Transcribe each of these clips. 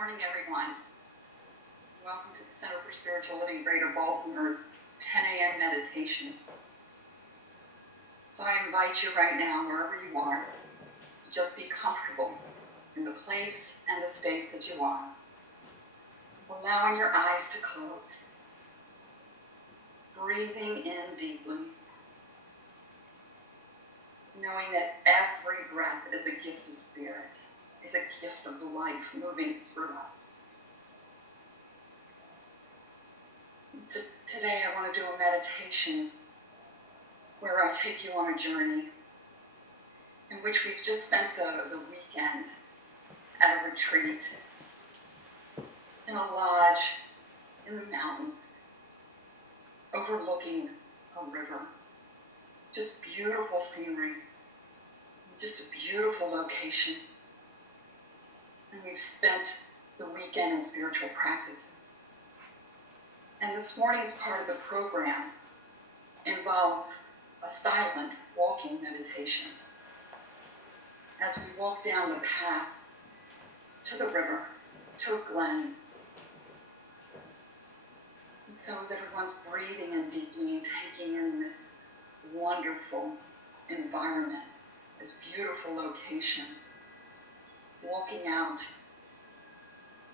morning, everyone. Welcome to the Center for Spiritual Living, Greater Baltimore, 10 a.m. meditation. So I invite you right now, wherever you are, to just be comfortable in the place and the space that you are, allowing your eyes to close, breathing in deeply, knowing that every breath is a gift of spirit, is a gift of life moving through us. So today I want to do a meditation where I take you on a journey in which we've just spent the weekend at a retreat in a lodge in the mountains overlooking a river. Just beautiful scenery, just a beautiful location. And we've spent the weekend in spiritual practices. And this morning's part of the program involves a silent walking meditation. As we walk down the path to the river, to a glen. And so as everyone's breathing in deeply and taking in this wonderful environment, this beautiful location, walking out,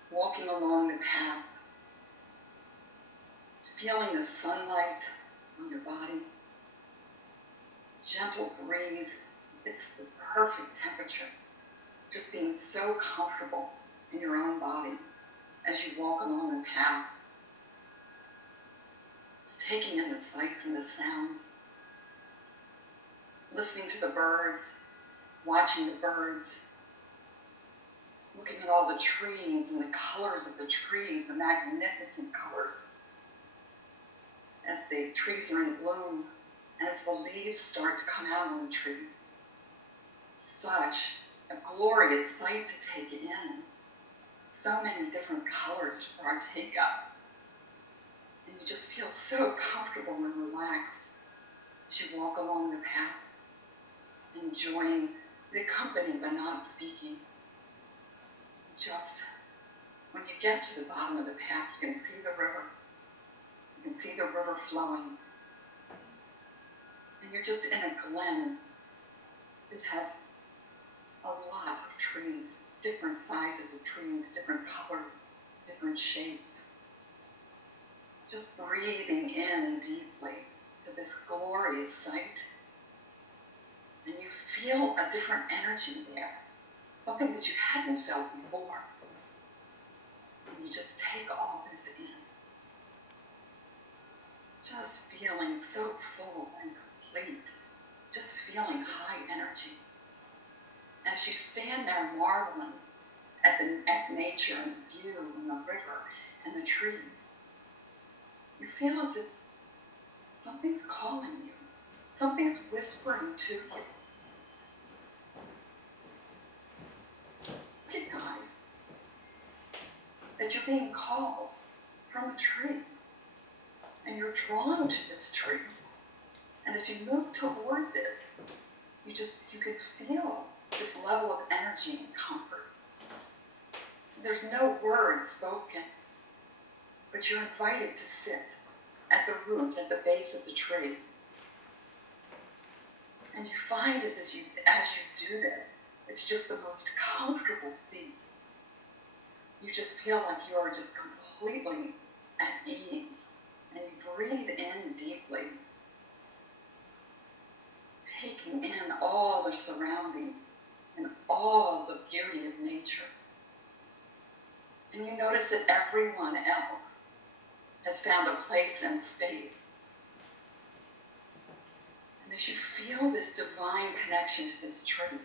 walking along the path, feeling the sunlight on your body, gentle breeze, it's the perfect temperature, just being so comfortable in your own body as you walk along the path, just taking in the sights and the sounds, listening to the birds, watching the birds, looking at all the trees and the colors of the trees, the magnificent colors, as the trees are in bloom, as the leaves start to come out on the trees. Such a glorious sight to take in. So many different colors to partake of. And you just feel so comfortable and relaxed as you walk along the path, enjoying the company but not speaking. Just when you get to the bottom of the path, you can see the river. You can see the river flowing. And you're just in a glen that has a lot of trees, different sizes of trees, different colors, different shapes. Just breathing in deeply to this glorious sight. And you feel a different energy there, something that you hadn't felt before. And you just take all this in. Just feeling so full and complete, just feeling high energy. And as you stand there marveling at nature and the view and the river and the trees, you feel as if something's calling you, something's whispering to you. Recognize that you're being called from a tree. And you're drawn to this tree. And as you move towards it, you can feel this level of energy and comfort. There's no words spoken, but you're invited to sit at the root, at the base of the tree. And you find as you do this, it's just the most comfortable seat. You just feel like you are just completely at ease. And you breathe in deeply, taking in all the surroundings and all the beauty of nature. And you notice that everyone else has found a place and space. And as you feel this divine connection to this tree,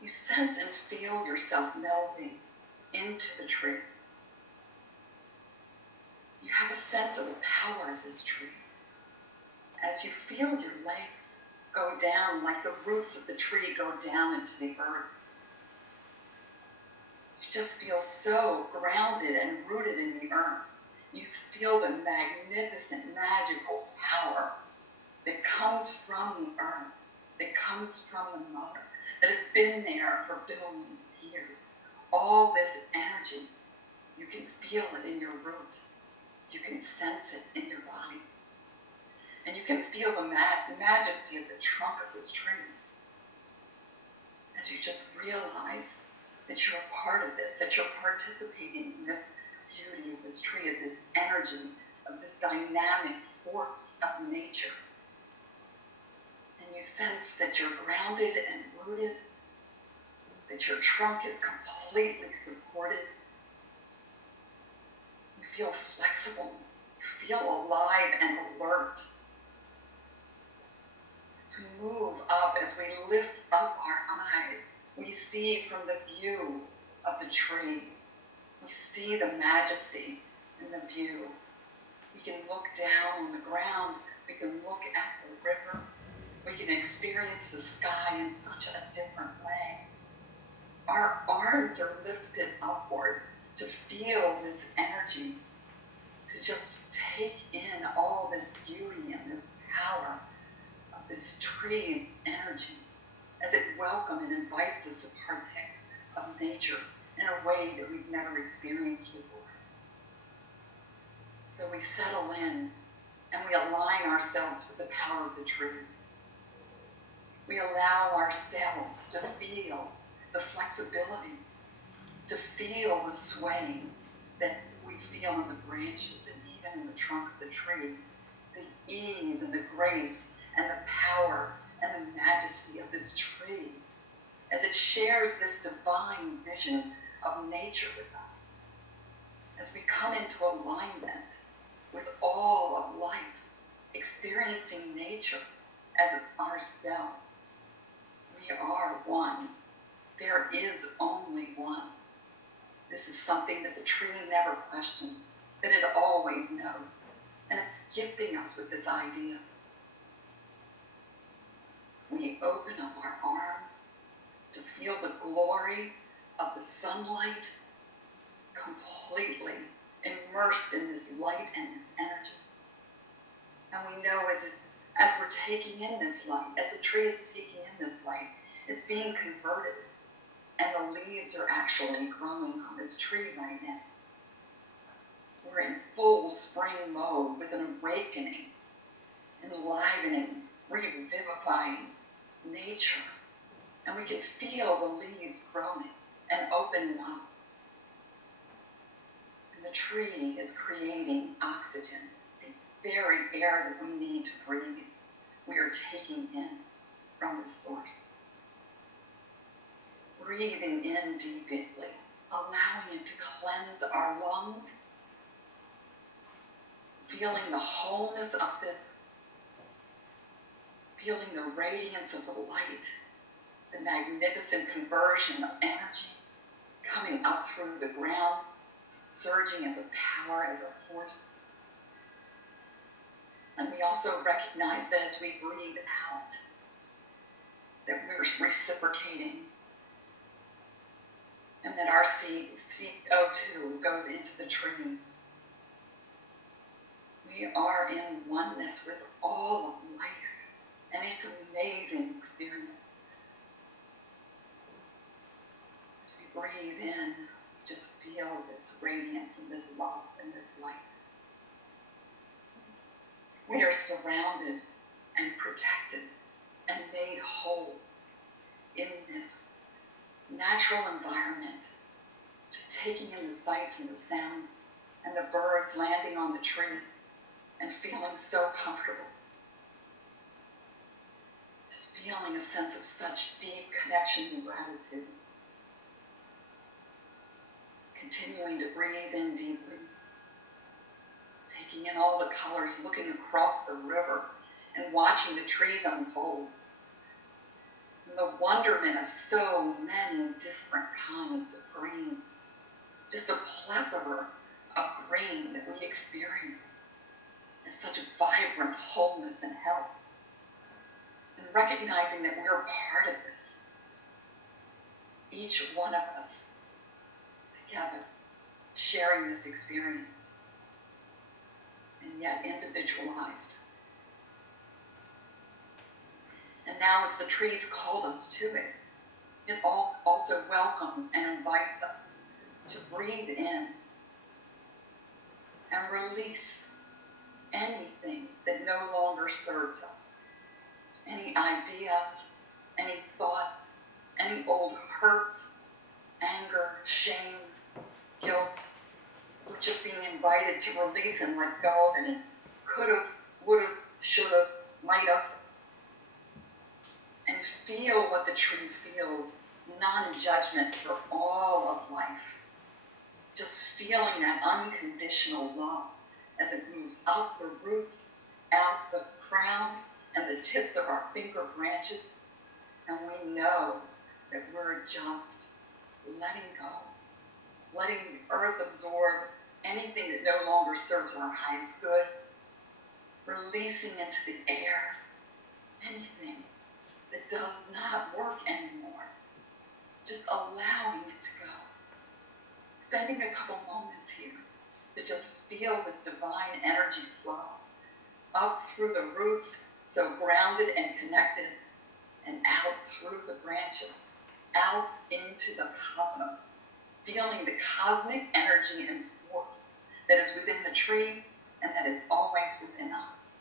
you sense and feel yourself melding into the tree. You have a sense of the power of this tree. As you feel your legs go down, like the roots of the tree go down into the earth. You just feel so grounded and rooted in the earth. You feel the magnificent, magical power that comes from the earth, that comes from the mother, that has been there for billions of years, all this energy. You can feel it in your root. You can sense it in your body. And you can feel the majesty of the trunk of this tree as you just realize that you're a part of this, that you're participating in this beauty of this tree, of this energy, of this dynamic force of nature. And you sense that you're grounded and rooted, that your trunk is completely supported. You feel flexible. You feel alive and alert. As we move up, as we lift up our eyes, we see from the view of the tree. We see the majesty in the view. We can look down on the ground. We can look at the river. We can experience the sky in such a different way. Our arms are lifted upward to feel this energy, to just take in all this beauty and this power of this tree's energy as it welcomes and invites us to partake of nature in a way that we've never experienced before. So we settle in and we align ourselves with the power of the tree. We allow ourselves to feel the flexibility, to feel the swaying that we feel in the branches and even in the trunk of the tree, the ease and the grace and the power and the majesty of this tree as it shares this divine vision of nature with us. As we come into alignment with all of life, experiencing nature as ourselves. We are one. There is only one. This is something that the tree never questions, that it always knows. And it's gifting us with this idea. We open up our arms to feel the glory of the sunlight completely immersed in this light and this energy. And we know as we're taking in this light, as the tree is taking in this light, it's being converted. And the leaves are actually growing on this tree right now. We're in full spring mode with an awakening, enlivening, revivifying nature. And we can feel the leaves growing and opening up. And the tree is creating oxygen, the very air that we need to breathe. We are taking in from the source. Breathing in deeply, allowing it to cleanse our lungs, feeling the wholeness of this, feeling the radiance of the light, the magnificent conversion of energy coming up through the ground, surging as a power, as a force. And we also recognize that as we breathe out, that we're reciprocating, and that our CO2 goes into the tree. We are in oneness with all of life, and it's an amazing experience. As we breathe in, just feel this radiance and this love and this light. We are surrounded and protected and made whole in this natural environment, just taking in the sights and the sounds and the birds landing on the tree and feeling so comfortable. Just feeling a sense of such deep connection and gratitude. Continuing to breathe in deeply, taking in all the colors, looking across the river and watching the trees unfold. And the wonderment of so many different kinds of green. Just a plethora of green that we experience. And such a vibrant wholeness and health. And recognizing that we're a part of this. Each one of us together, sharing this experience. And yet individualized. And now as the trees called us to it, It also welcomes and invites us to breathe in and release anything that no longer serves us. Any ideas, any thoughts, any old hurts, anger, shame, guilt. We're just being invited to release and let go of any could have, would have, should have, might have, and feel what the tree feels, non-judgment for all of life. Just feeling that unconditional love as it moves up the roots, out the crown, and the tips of our finger branches. And we know that we're just letting go, letting the earth absorb anything that no longer serves our highest good, releasing into the air anything that does not work anymore, just allowing it to go. Spending a couple moments here to just feel this divine energy flow up through the roots, so grounded and connected, and out through the branches, out into the cosmos, feeling the cosmic energy and force that is within the tree and that is always within us.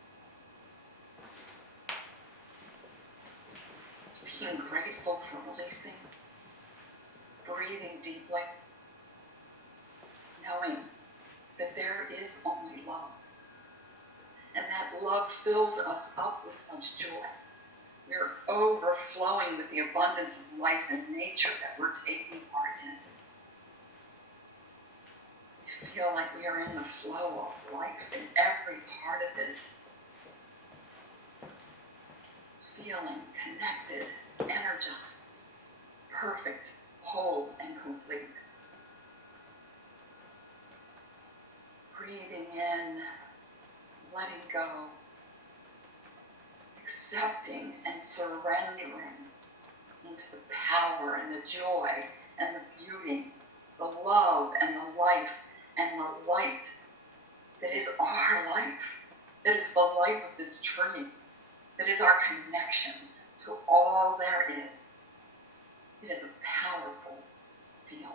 Just being grateful for releasing, breathing deeply, knowing that there is only love. And that love fills us up with such joy. We're overflowing with the abundance of life and nature that we're taking part in. We feel like we are in the flow of life in every part of it. Feeling connected, energized, perfect, whole, and complete. Breathing in, letting go, accepting and surrendering into the power and the joy and the beauty, the love and the life and the light that is our life, that is the life of this tree, that is our connection to all there is. It is a powerful feeling.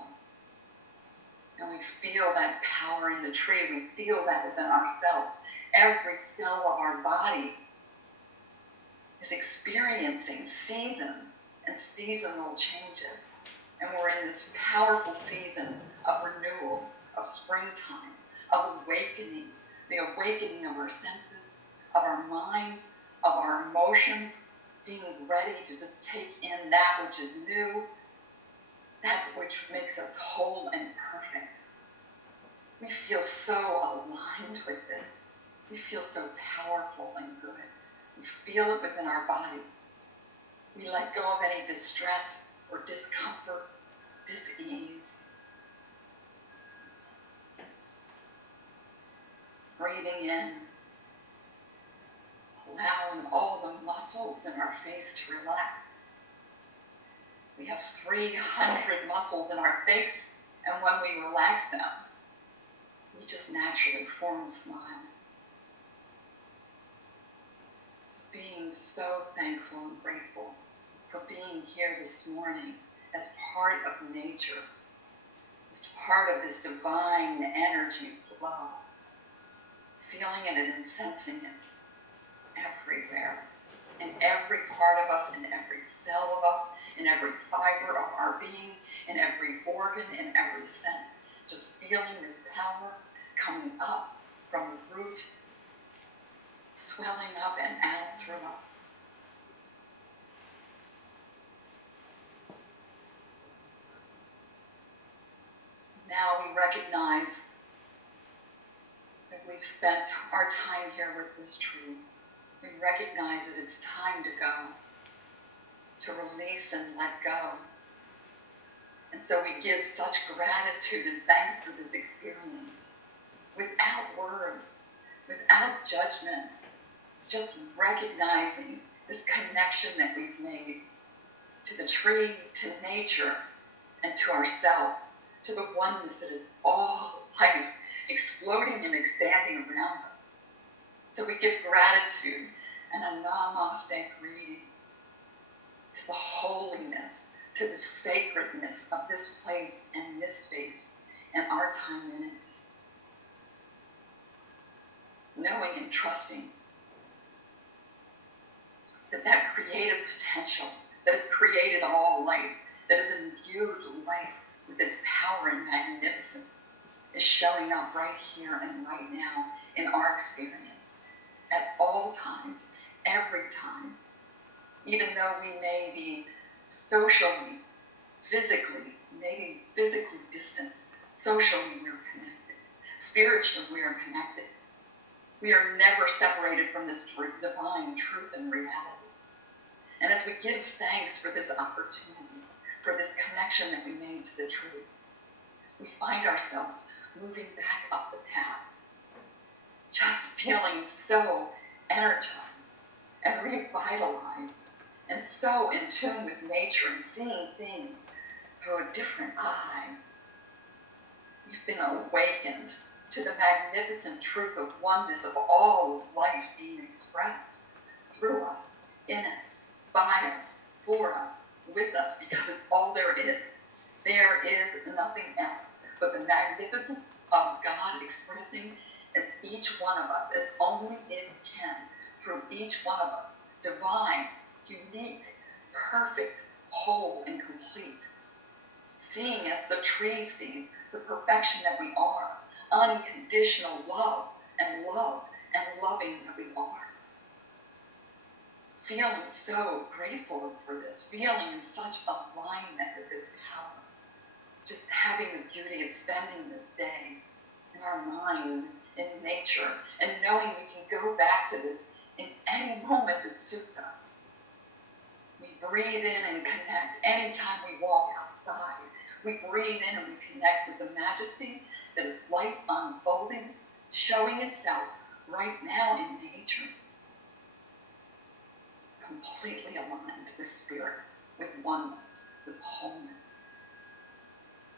And we feel that power in the tree. We feel that within ourselves. Every cell of our body is experiencing seasons and seasonal changes. And we're in this powerful season of renewal, of springtime, of awakening, the awakening of our senses, of our minds, of our emotions, being ready to just take in that which is new, that which makes us whole and perfect. We feel so aligned with this. We feel so powerful and good. We feel it within our body. We let go of any distress or discomfort, dis-ease. Breathing in, allowing all the muscles in our face to relax. We have 300 muscles in our face, and when we relax them, we just naturally form a smile. So being so thankful and grateful for being here this morning as part of nature, as part of this divine energy flow, feeling it and sensing it everywhere, in every part of us, in every cell of us, in every fiber of our being, in every organ, in every sense. Just feeling this power coming up from the root, swelling up and out through us. Now we recognize that we've spent our time here with this tree. We recognize that it's time to go, to release and let go. And so we give such gratitude and thanks for this experience, without words, without judgment, just recognizing this connection that we've made to the tree, to nature, and to ourselves, to the oneness that is all life, exploding and expanding around us. So we give gratitude and a namaste greeting to the holiness to the sacredness of this place and this space and our time in it. Knowing and trusting that creative potential that has created all life, that has imbued life with its power and magnificence, is showing up right here and right now in our experience at all times, every time. Even though we may be socially, physically, maybe physically distanced, socially we're connected, spiritually we are connected. We are never separated from this divine truth and reality. And as we give thanks for this opportunity, for this connection that we made to the truth, we find ourselves moving back up the path, just feeling so energized and revitalized and so in tune with nature and seeing things through a different eye. We've been awakened to the magnificent truth of oneness of all of life being expressed through us, in us, by us, for us, with us, because it's all there is. There is nothing else but the magnificence of God expressing as each one of us, as only it can, through each one of us, divine, unique, perfect, whole, and complete. Seeing as the tree sees the perfection that we are, unconditional love and loved and loving that we are. Feeling so grateful for this, feeling in such alignment with this power. Just having the beauty of spending this day in our minds, in nature, and knowing we can go back to this in any moment that suits us. We breathe in and connect anytime we walk outside. We breathe in and we connect with the majesty that is life unfolding, showing itself right now in nature. Completely aligned with spirit, with oneness, with wholeness.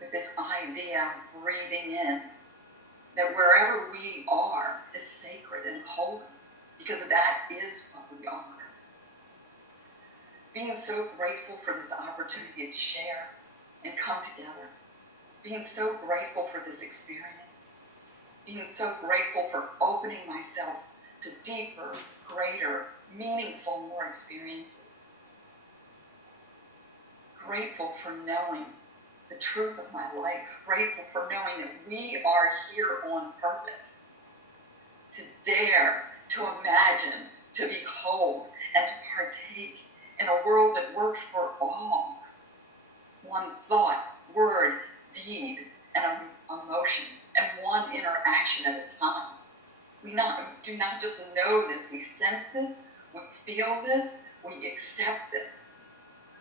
With this idea of breathing in that wherever we are is sacred and holy, because that is what we are. Being so grateful for this opportunity to share and come together. Being so grateful for this experience. Being so grateful for opening myself to deeper, greater, meaningful, more experiences. Grateful for knowing the truth of my life. Grateful for knowing that we are here on purpose. To dare, to imagine, to behold, and to partake in a world that works for all. One thought, word, deed, and emotion, and one interaction at a time. We do not just know this, we sense this, we feel this, we accept this.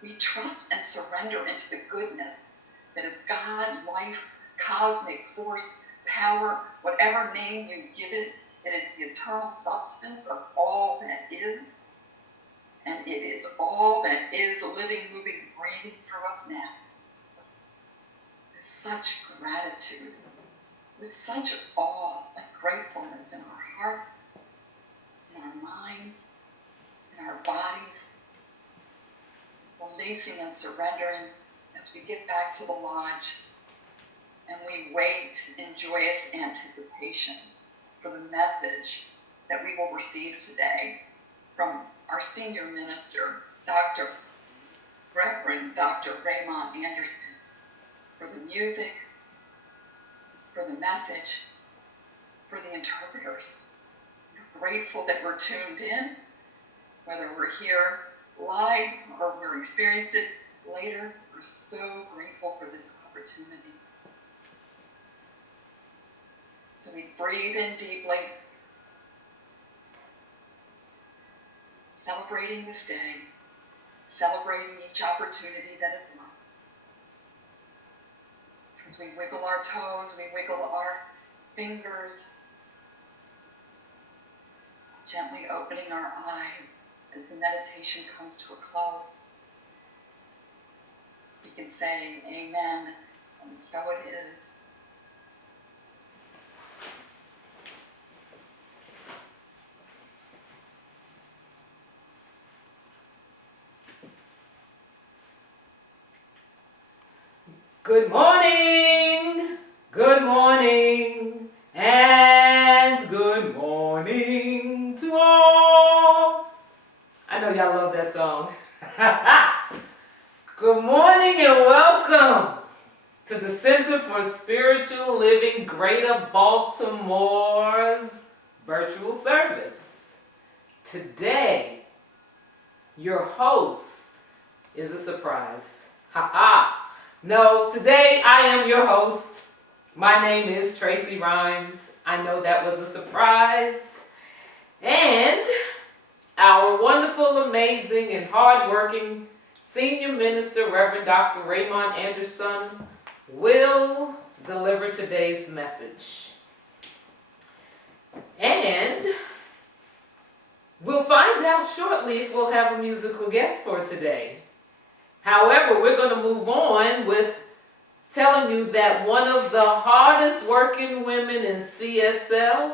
We trust and surrender into the goodness that is God, life, cosmic force, power, whatever name you give it. It is the eternal substance of all that is. And it is all that is living, moving, breathing through us now. With such gratitude, with such awe and gratefulness in our hearts, in our minds, in our bodies, releasing and surrendering as we get back to the lodge and we wait in joyous anticipation for the message that we will receive today from our senior minister, Reverend Dr. Raymont Anderson, for the music, for the message, for the interpreters. We're grateful that we're tuned in, whether we're here live or we're experiencing it later. We're so grateful for this opportunity. So we breathe in deeply, celebrating this day, celebrating each opportunity that is life. As we wiggle our toes, we wiggle our fingers, gently opening our eyes as the meditation comes to a close. We can say amen, and so it is. Good morning, and good morning to all. I know y'all love that song. Good morning and welcome to the Center for Spiritual Living Greater Baltimore's virtual service. Today, your host is a surprise. No, today I am your host. My name is Tracy Rhymes. I know that was a surprise. And our wonderful, amazing, and hardworking Senior Minister, Reverend Dr. Raymont Anderson, will deliver today's message. And we'll find out shortly if we'll have a musical guest for today. However, we're going to move on with telling you that one of the hardest working women in CSL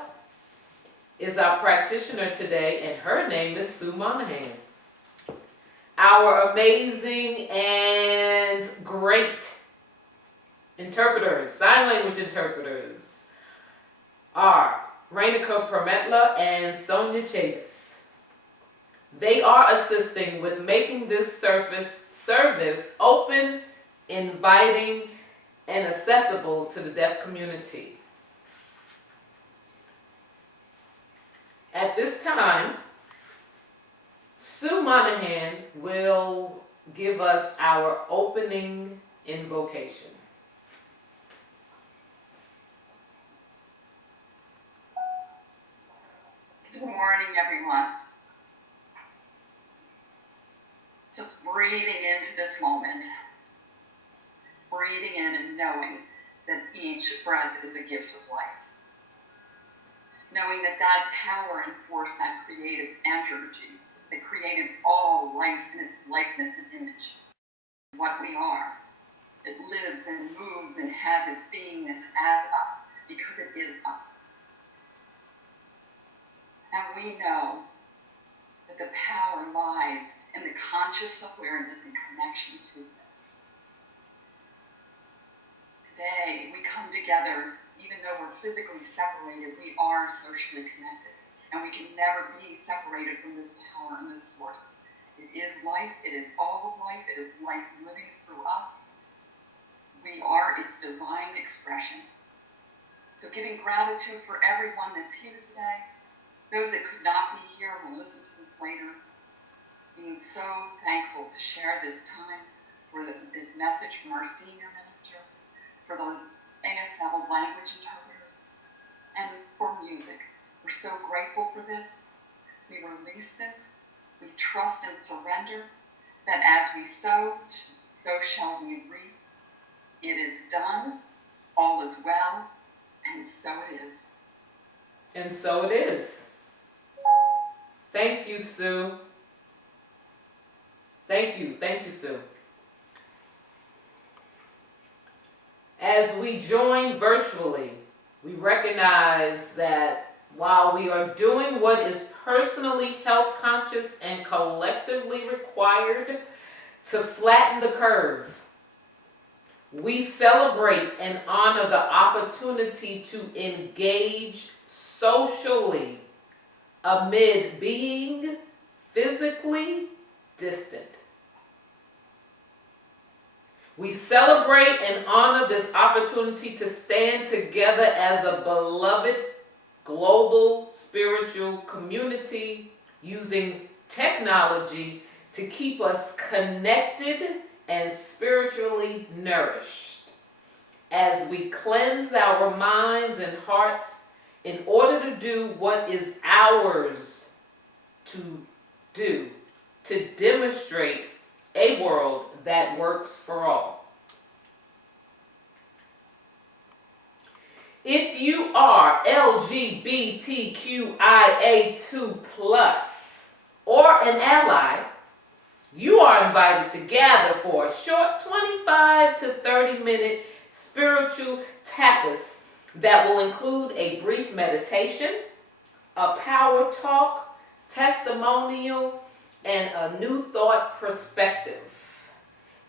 is our practitioner today, and her name is Sue Monahan. Our amazing and great interpreters, sign language interpreters, are Rainica Permetla and Sonia Chavis. They are assisting with making this service open, inviting, and accessible to the deaf community. At this time, Sue Monahan will give us our opening invocation. Good morning, everyone. Just breathing into this moment, breathing in and knowing that each breath is a gift of life. Knowing that that power and force, that creative energy that created all life in its likeness and image is what we are. It lives and moves and has its beingness as us because it is us. And we know that the power lies in the conscious awareness and connection to this. Today, we come together, even though we're physically separated, we are socially connected. And we can never be separated from this power and this source. It is life, it is all of life, it is life living through us. We are its divine expression. So giving gratitude for everyone that's here today, those that could not be here will listen to this later. Being so thankful to share this time for this message from our senior minister, for the ASL language interpreters, and for music. We're so grateful for this. We release this. We trust and surrender that as we sow, so shall we reap. It is done. All is well. And so it is. And so it is. Thank you, Sue. Thank you, Sue. As we join virtually, we recognize that while we are doing what is personally health conscious and collectively required to flatten the curve, we celebrate and honor the opportunity to engage socially amid being physically distant. We celebrate and honor this opportunity to stand together as a beloved global spiritual community using technology to keep us connected and spiritually nourished as we cleanse our minds and hearts in order to do what is ours to do, to demonstrate a world that works for all. If you are LGBTQIA2+ or an ally, you are invited to gather for a short 25 to 30 minute spiritual tapas that will include a brief meditation, a power talk, testimonial, and a new thought perspective.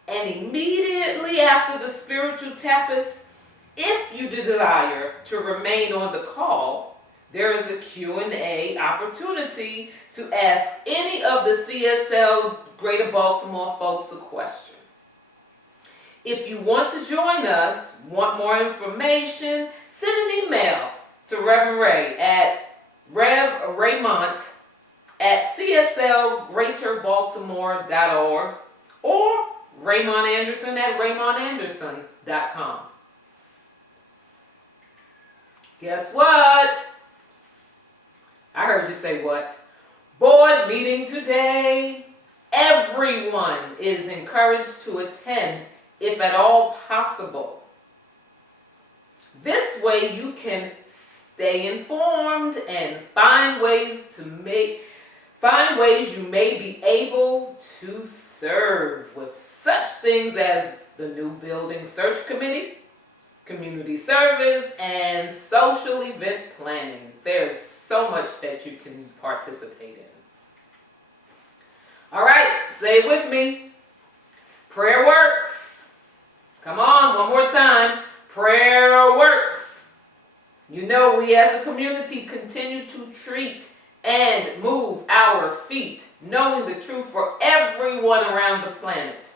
And immediately after the spiritual tapas, if you desire to remain on the call, there is a Q&A opportunity to ask any of the CSL Greater Baltimore folks a question. If you want to join us, want more information, send an email to Reverend Ray at Raymont at cslgreaterbaltimore.org or Raymont Anderson at raymontanderson.com. Guess what? I heard you say what? Board meeting today. Everyone is encouraged to attend if at all possible. This way you can stay informed and find ways you may be able to serve with such things as the new building search committee, community service, and social event planning. There's so much that you can participate in. All right, say it with me. Prayer works. Come on, one more time. Prayer works. You know, we as a community continue to treat and move our feet, knowing the truth for everyone around the planet.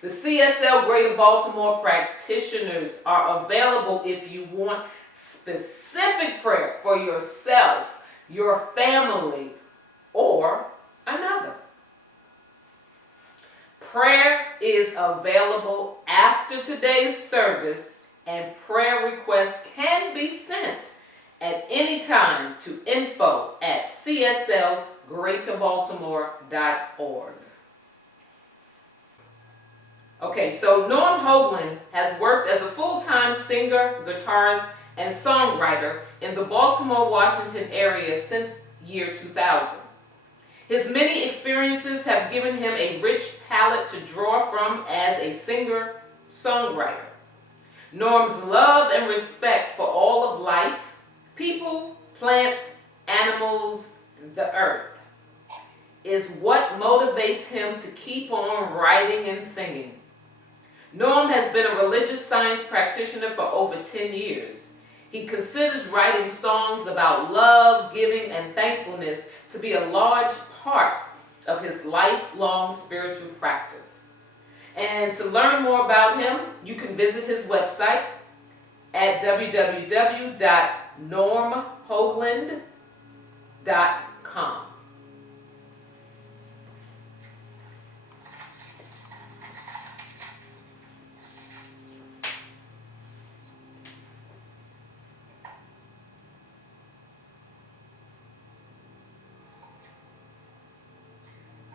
The CSL Greater Baltimore practitioners are available if you want specific prayer for yourself, your family, or another. Prayer is available after today's service, and prayer requests can be sent at any time to info@cslgreaterbaltimore.org. Okay, so Norm Hoagland has worked as a full-time singer, guitarist, and songwriter in the Baltimore, Washington area since year 2000. His many experiences have given him a rich palette to draw from as a singer-songwriter. Norm's love and respect for all of life, people, plants, animals, the earth, is what motivates him to keep on writing and singing. Norm has been a religious science practitioner for over 10 years. He considers writing songs about love, giving, and thankfulness to be a large part of his lifelong spiritual practice. And to learn more about him, you can visit his website at www.normhoagland.com.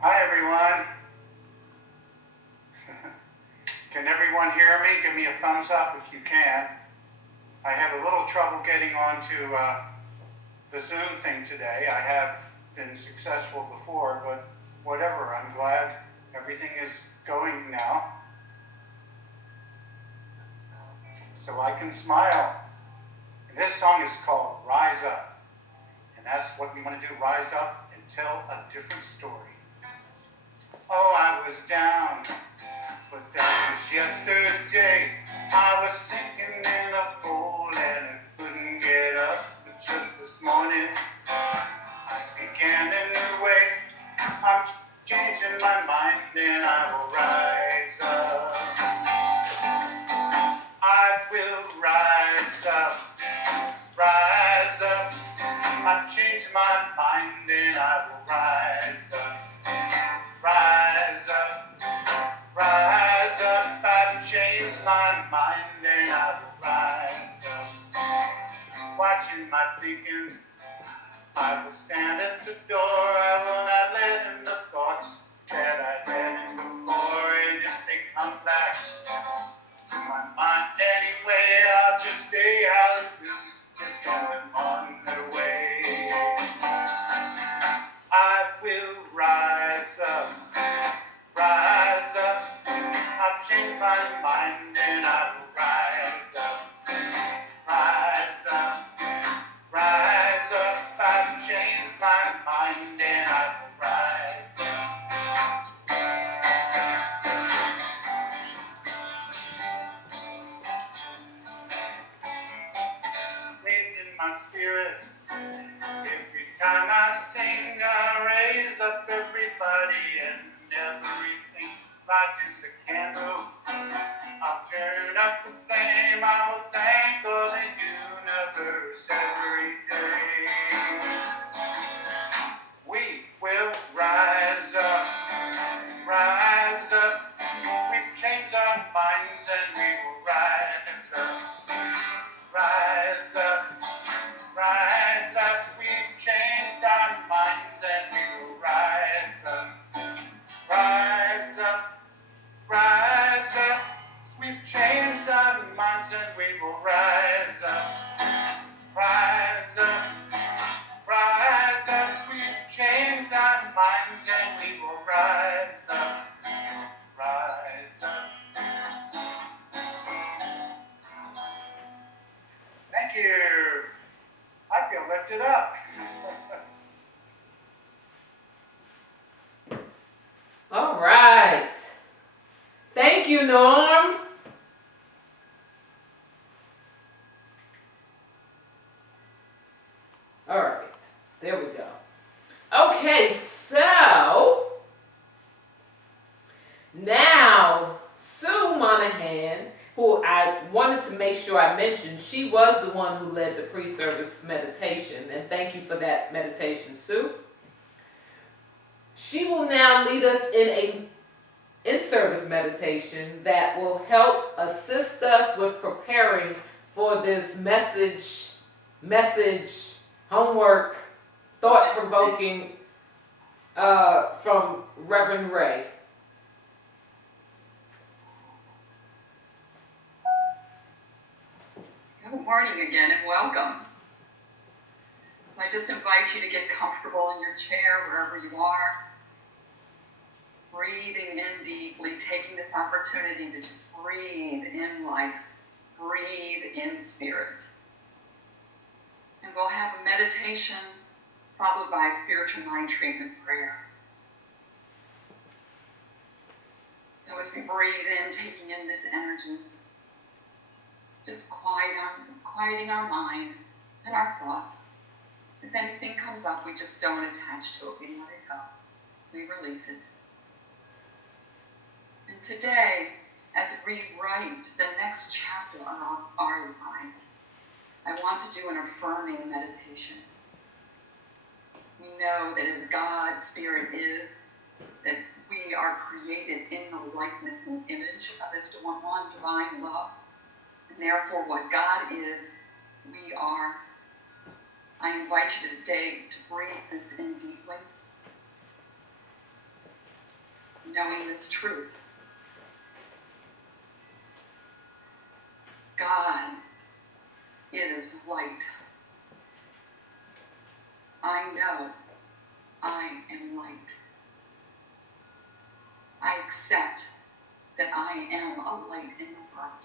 Hi everyone. Can everyone hear me? Give me a thumbs up if you can. I had a little trouble getting onto the Zoom thing today. I have been successful before, but whatever. I'm glad everything is going now. So I can smile. And this song is called Rise Up. And that's what we want to do, rise up and tell a different story. Oh, I was down, but that was yesterday. I was sinking in a hole and I couldn't get up. But just this morning, I began a new way. I'm changing my mind and I will rise up. I will rise up, rise up. I've changed my mind and I will rise up. Rise up, rise up, I've changed my mind and I will rise up. Watching my thinking, I will stand at the door, I will not let in the thoughts that I let in before. And if they come back to my mind anyway, I'll just say hallelujah, just send them on their way. I will rise up, rise up. I've changed my mind and I will rise up, rise up, rise up. I've changed my mind and I will rise up. time I sing, I raise up everybody and everything. Light is a candle. I'll turn up the flame. I will thank all the universe every day. We will rise up, rise up. We've changed our minds and we will rise up, rise up, rise up. We've changed our minds and we will rise up, rise up, rise up. We've changed our minds and we will rise up, rise up, rise up. We've changed our minds and we will rise up, rise up. Thank you. I feel lifted up. All right. Thank you, Norm. All right. There we go. Okay, so now Sue Monahan, who I wanted to make sure I mentioned, she was the one who led the pre-service meditation, and thank you for that meditation, Sue. She will now lead us in a in-service meditation that will help assist us with preparing for this message, homework, thought-provoking from Reverend Ray. Good morning again and welcome. So I just invite you to get comfortable in your chair wherever you are. Breathing in deeply, taking this opportunity to just breathe in life, breathe in spirit. And we'll have a meditation followed by a spiritual mind treatment prayer. So as we breathe in, taking in this energy, just quieting our mind and our thoughts. If anything comes up, we just don't attach to it. We let it go. We release it. And today, as we write the next chapter of our lives, I want to do an affirming meditation. We know that as God, Spirit is, that we are created in the likeness and image of His one divine love. And therefore, what God is, we are. I invite you today to breathe this in deeply, knowing this truth. God is light. I know I am light. I accept that I am a light in the world.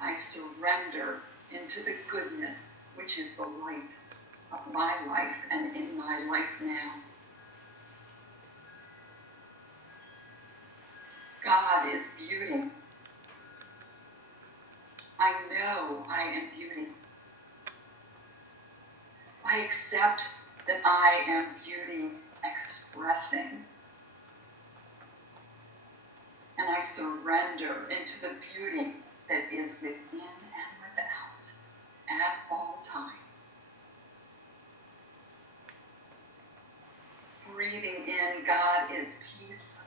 I surrender into the goodness which is the light of my life and in my life now. God is beauty. I know I am beauty. I accept that I am beauty expressing. And I surrender into the beauty that is within and without at all times. Breathing in, God is peace.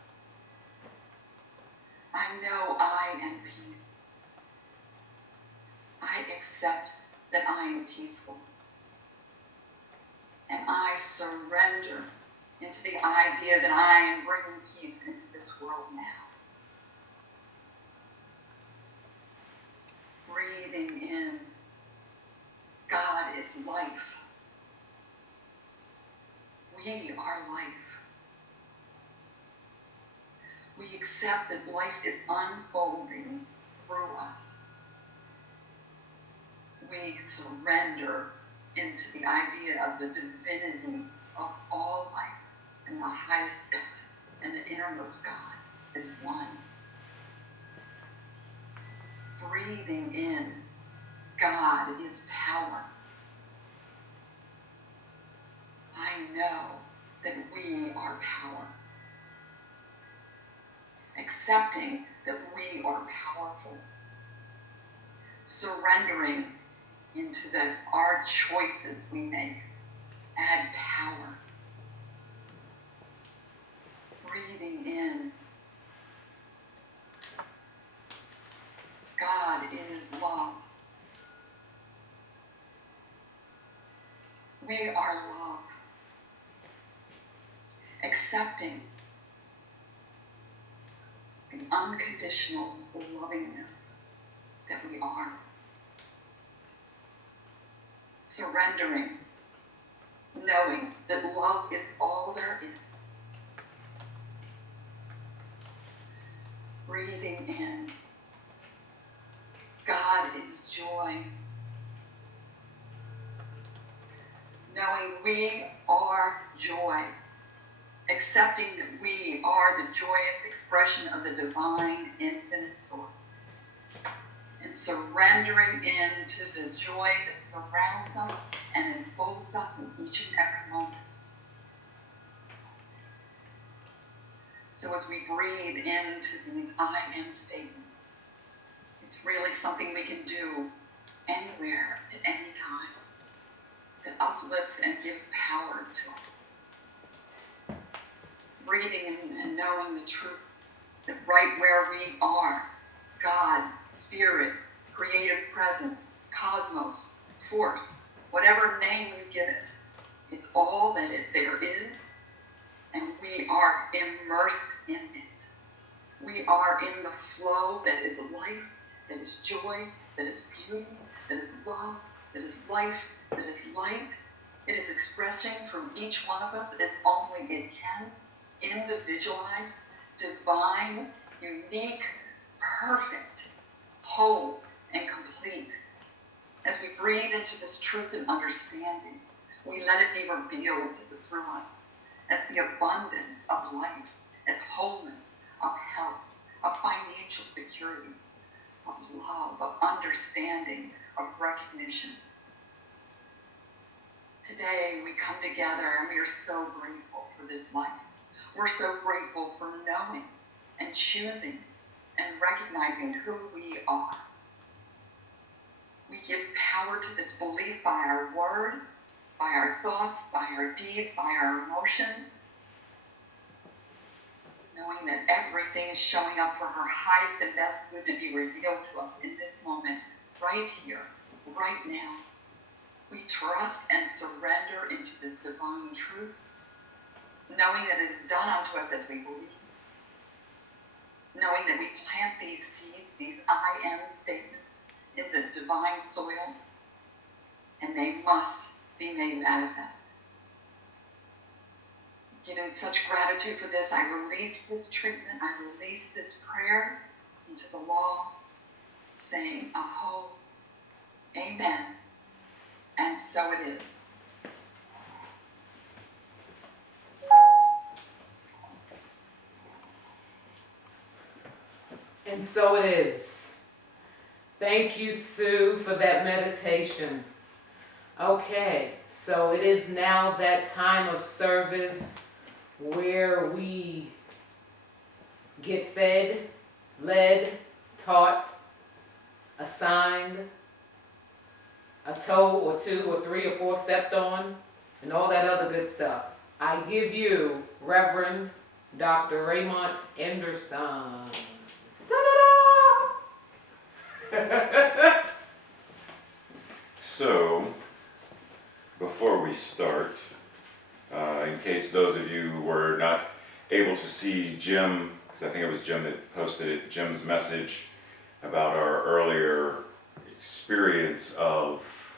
I know I am peace. I accept that I am peaceful. And I surrender into the idea that I am bringing peace into this world now. Breathing in, God is life. We are life. We accept that life is unfolding through us. We surrender into the idea of the divinity of all life, and the highest God and the innermost God is one. Breathing in, God is power. power. Accepting that we are powerful. Surrendering into that our choices we make add power. Breathing in. God is love. We are love. Accepting the unconditional lovingness that we are. Surrendering, knowing that love is all there is. Breathing in. God is joy. Knowing we are joy. Accepting that we are the joyous expression of the divine infinite source. And surrendering into the joy that surrounds us and enfolds us in each and every moment. So as we breathe into these I am statements, it's really something we can do anywhere at any time that uplifts and gives power to us. Breathing in and knowing the truth that right where we are, God, Spirit, Creative Presence, Cosmos, Force, whatever name you give it, it's all that there is, and we are immersed in it. We are in the flow that is life, that is joy, that is beauty, that is love, that is life, that is light. It is expressing from each one of us as only it can, individualized, divine, unique, perfect, whole, and complete. As we breathe into this truth and understanding, we let it be revealed through us as the abundance of life, as wholeness, of health, of financial security, of love, of understanding, of recognition. Today we come together and we are so grateful for this life. We're so grateful for knowing and choosing and recognizing who we are. We give power to this belief by our word, by our thoughts, by our deeds, by our emotion, knowing that everything is showing up for her highest and best good to be revealed to us in this moment, right here, right now. We trust and surrender into this divine truth, knowing that it is done unto us as we believe, knowing that we plant these seeds, these I am statements, in the divine soil, and they must be made manifest. Giving such gratitude for this, I release this treatment, I release this prayer into the law, saying, Aho, Amen, and so it is. And so it is. Thank you, Sue, for that meditation. Okay, so it is now that time of service where we get fed, led, taught, assigned, a toe or two or three or four stepped on, and all that other good stuff. I give you Reverend Dr. Raymont Anderson. Da-da-da! So, before we start, in case those of you were not able to see Jim, because I think it was Jim that posted it, Jim's message about our earlier experience of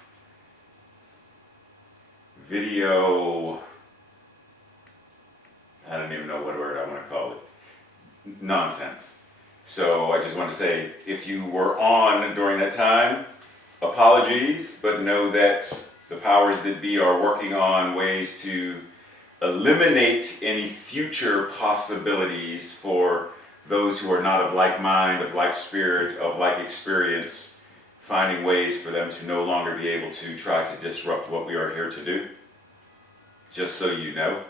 video, I don't even know what word I want to call it, nonsense. So I just want to say, if you were on during that time, apologies, but know that the powers that be are working on ways to eliminate any future possibilities for those who are not of like mind, of like spirit, of like experience, finding ways for them to no longer be able to try to disrupt what we are here to do. Just so you know.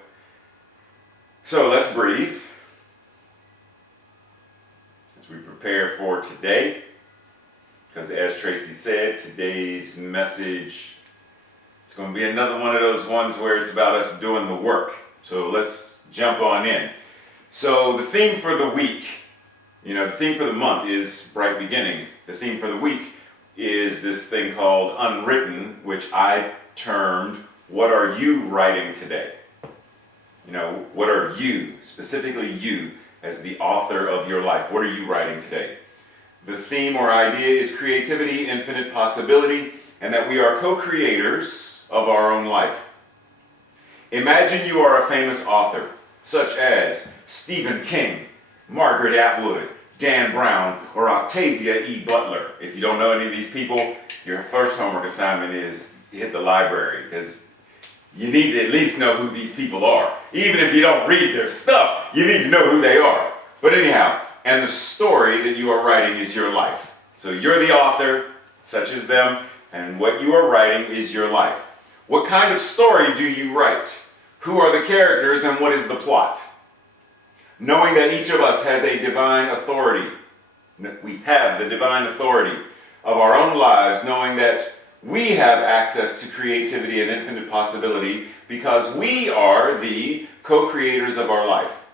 So let's breathe as we prepare for today. Because as Tracy said, today's message, it's going to be another one of those ones where it's about us doing the work. So let's jump on in. So the theme for the week, the theme for the month is Bright Beginnings. The theme for the week is this thing called Unwritten, which I termed, what are you writing today? What are you, specifically you, as the author of your life? What are you writing today? The theme or idea is creativity, infinite possibility, and that we are co-creators of our own life. Imagine you are a famous author, such as Stephen King, Margaret Atwood, Dan Brown, or Octavia E. Butler. If you don't know any of these people, your first homework assignment is hit the library, because you need to at least know who these people are. Even if you don't read their stuff, you need to know who they are. But anyhow, and the story that you are writing is your life. So you're the author, such as them, and what you are writing is your life. What kind of story do you write? Who are the characters and what is the plot? Knowing that each of us has a divine authority. We have the divine authority of our own lives, knowing that we have access to creativity and infinite possibility because we are the co-creators of our life.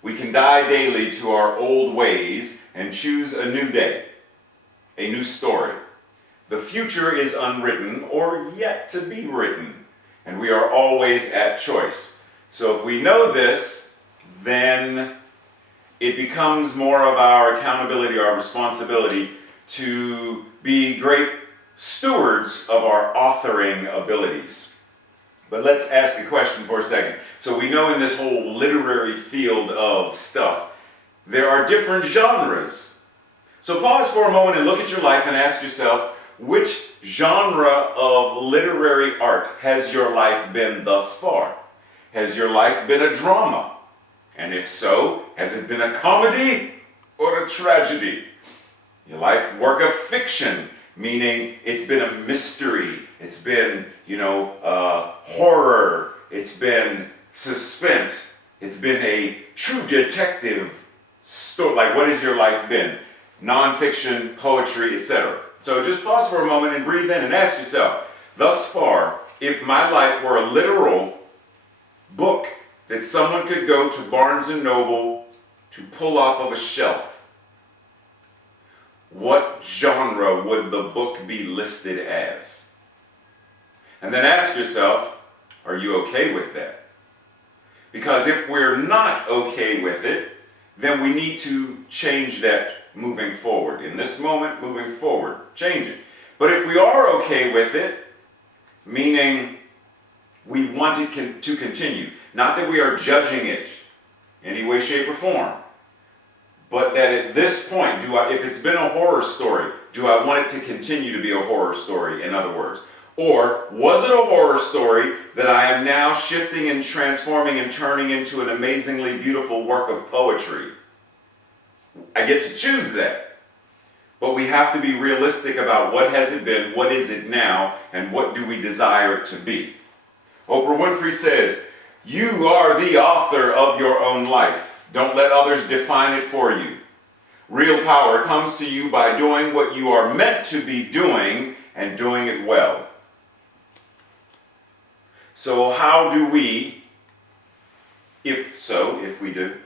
We can die daily to our old ways and choose a new day, a new story. The future is unwritten or yet to be written, and we are always at choice. So if we know this, then it becomes more of our accountability, our responsibility to be great stewards of our authoring abilities. But let's ask a question for a second. So we know in this whole literary field of stuff, there are different genres. So pause for a moment and look at your life and ask yourself, which genre of literary art has your life been thus far? Has your life been a drama? And if so, has it been a comedy or a tragedy? Your life work of fiction, meaning it's been a mystery, it's been, horror, it's been suspense, it's been a true detective story. Like, what has your life been? Nonfiction, poetry, etc. So just pause for a moment and breathe in and ask yourself, thus far, if my life were a literal book that someone could go to Barnes & Noble to pull off of a shelf, what genre would the book be listed as? And then ask yourself, are you okay with that? Because if we're not okay with it, then we need to change that moving forward. In this moment, moving forward, change it. But if we are okay with it, meaning we want it to continue, not that we are judging it in any way, shape, or form, but that at this point, if it's been a horror story, do I want it to continue to be a horror story, in other words? Or was it a horror story that I am now shifting and transforming and turning into an amazingly beautiful work of poetry? I get to choose that. But we have to be realistic about what has it been, what is it now, and what do we desire it to be. Oprah Winfrey says, you are the author of your own life. Don't let others define it for you. Real power comes to you by doing what you are meant to be doing and doing it well. So how do we, if we do,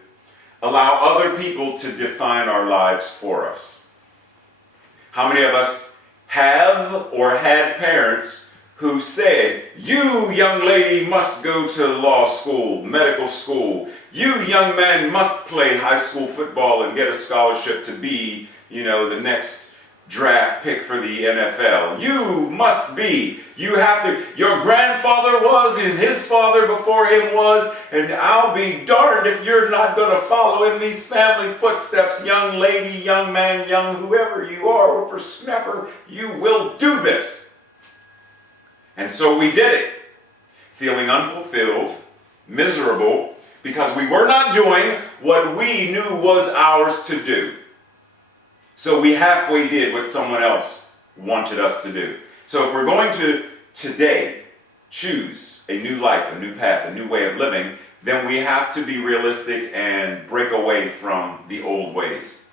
allow other people to define our lives for us? How many of us have or had parents who said, you young lady must go to law school, medical school. You young man must play high school football and get a scholarship to be, the next draft pick for the NFL. You must be. You have to. Your grandfather was and his father before him was, and I'll be darned if you're not going to follow in these family footsteps, young lady, young man, young whoever you are, whippersnapper, you will do this. And so we did it, feeling unfulfilled, miserable, because we were not doing what we knew was ours to do. So we halfway did what someone else wanted us to do. So if we're going to today choose a new life, a new path, a new way of living, then we have to be realistic and break away from the old ways.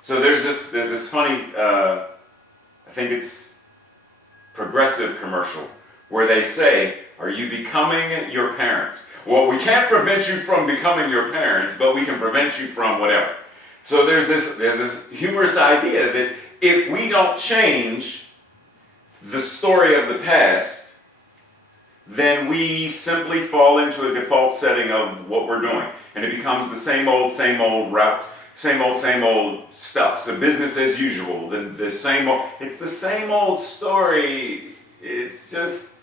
So there's this funny, I think it's Progressive commercial, where they say, are you becoming your parents? Well, we can't prevent you from becoming your parents, but we can prevent you from whatever. So there's this humorous idea that if we don't change the story of the past, then we simply fall into a default setting of what we're doing. And it becomes the same old route, same old stuff. So business as usual, it's the same old story. It's just,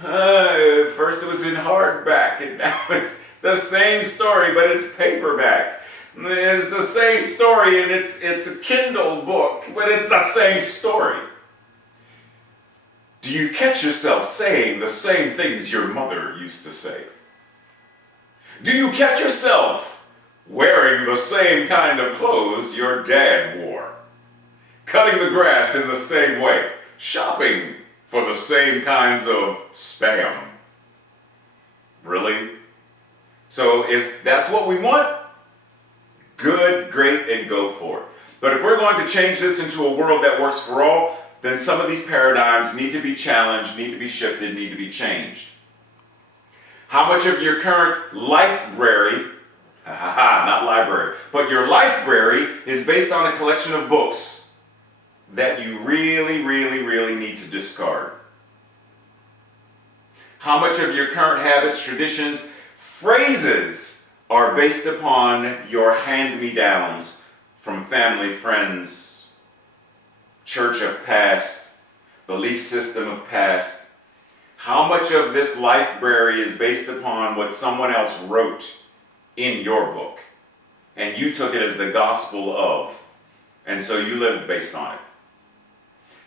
first it was in hardback, and now it's the same story, but it's paperback. It's the same story, and it's a Kindle book, but it's the same story. Do you catch yourself saying the same things your mother used to say? Do you catch yourself wearing the same kind of clothes your dad wore? Cutting the grass in the same way? Shopping for the same kinds of spam? Really? So if that's what we want, good, great, and go for it. But if we're going to change this into a world that works for all, then some of these paradigms need to be challenged, need to be shifted, need to be changed. How much of your current library, not library, but your library is based on a collection of books that you really, really, really need to discard? How much of your current habits, traditions, phrases are based upon your hand-me-downs from family, friends, church of past, belief system of past? How much of this library is based upon what someone else wrote in your book, and you took it as the gospel of, and so you lived based on it?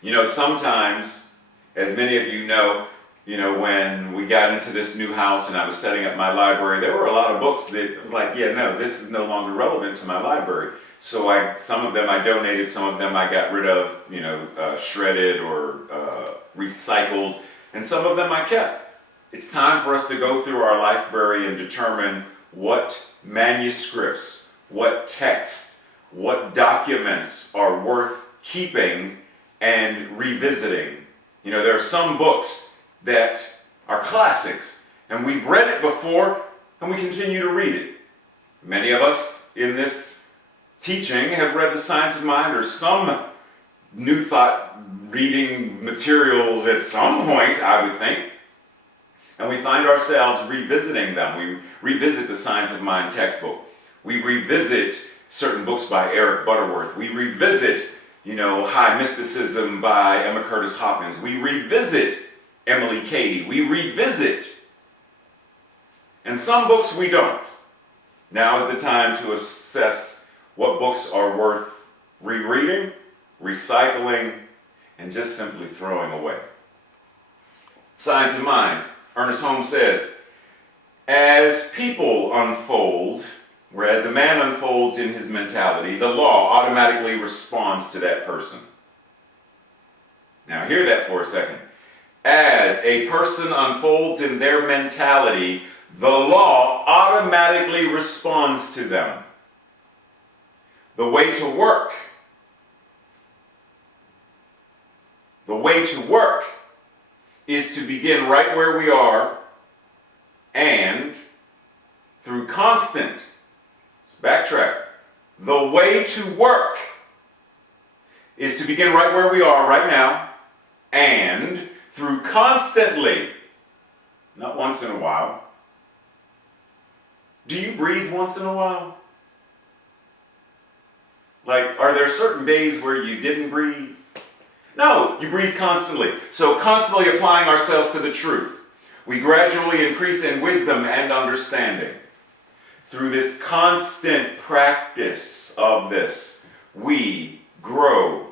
You know, sometimes, as many of you know, when we got into this new house and I was setting up my library, there were a lot of books that was like, yeah, no, this is no longer relevant to my library. So some of them I donated, some of them I got rid of, shredded or recycled, and some of them I kept. It's time for us to go through our library and determine what manuscripts, what texts, what documents are worth keeping and revisiting. There are some books that are classics, and we've read it before, and we continue to read it. Many of us in this teaching have read The Science of Mind or some New Thought reading materials at some point, I would think. And we find ourselves revisiting them. We revisit the Science of Mind textbook. We revisit certain books by Eric Butterworth. We revisit, High Mysticism by Emma Curtis Hopkins. We revisit Emily Cady. We revisit. And some books we don't. Now is the time to assess what books are worth rereading, recycling, and just simply throwing away. Science of Mind. Ernest Holmes says, as people unfold, whereas a man unfolds in his mentality, the law automatically responds to that person. Now hear that for a second. As a person unfolds in their mentality, the law automatically responds to them. The way to work. The way to work is to begin right where we are and through constant, let's backtrack. The way to work is to begin right where we are right now and through constantly, not once in a while. Do you breathe once in a while? Like, are there certain days where you didn't breathe? No, you breathe constantly. So constantly applying ourselves to the truth. We gradually increase in wisdom and understanding. Through this constant practice of this, we grow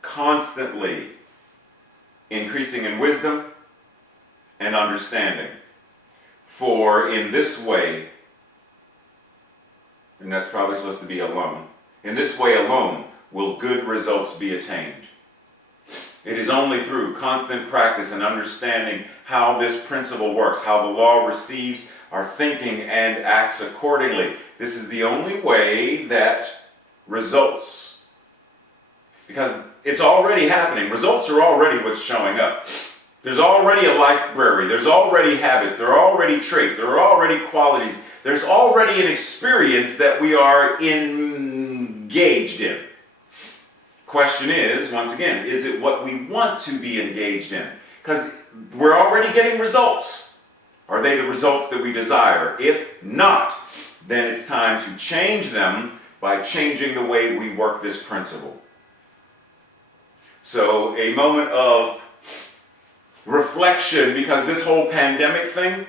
constantly, increasing in wisdom and understanding. For in this way, and that's probably supposed to be alone, in this way alone will good results be attained. It is only through constant practice and understanding how this principle works, how the law receives our thinking and acts accordingly. This is the only way that results, because it's already happening. Results are already what's showing up. There's already a library. There's already habits. There are already traits. There are already qualities. There's already an experience that we are engaged in. Question is, once again, is it what we want to be engaged in? Because we're already getting results. Are they the results that we desire? If not, then it's time to change them by changing the way we work this principle. So a moment of reflection, because this whole pandemic thing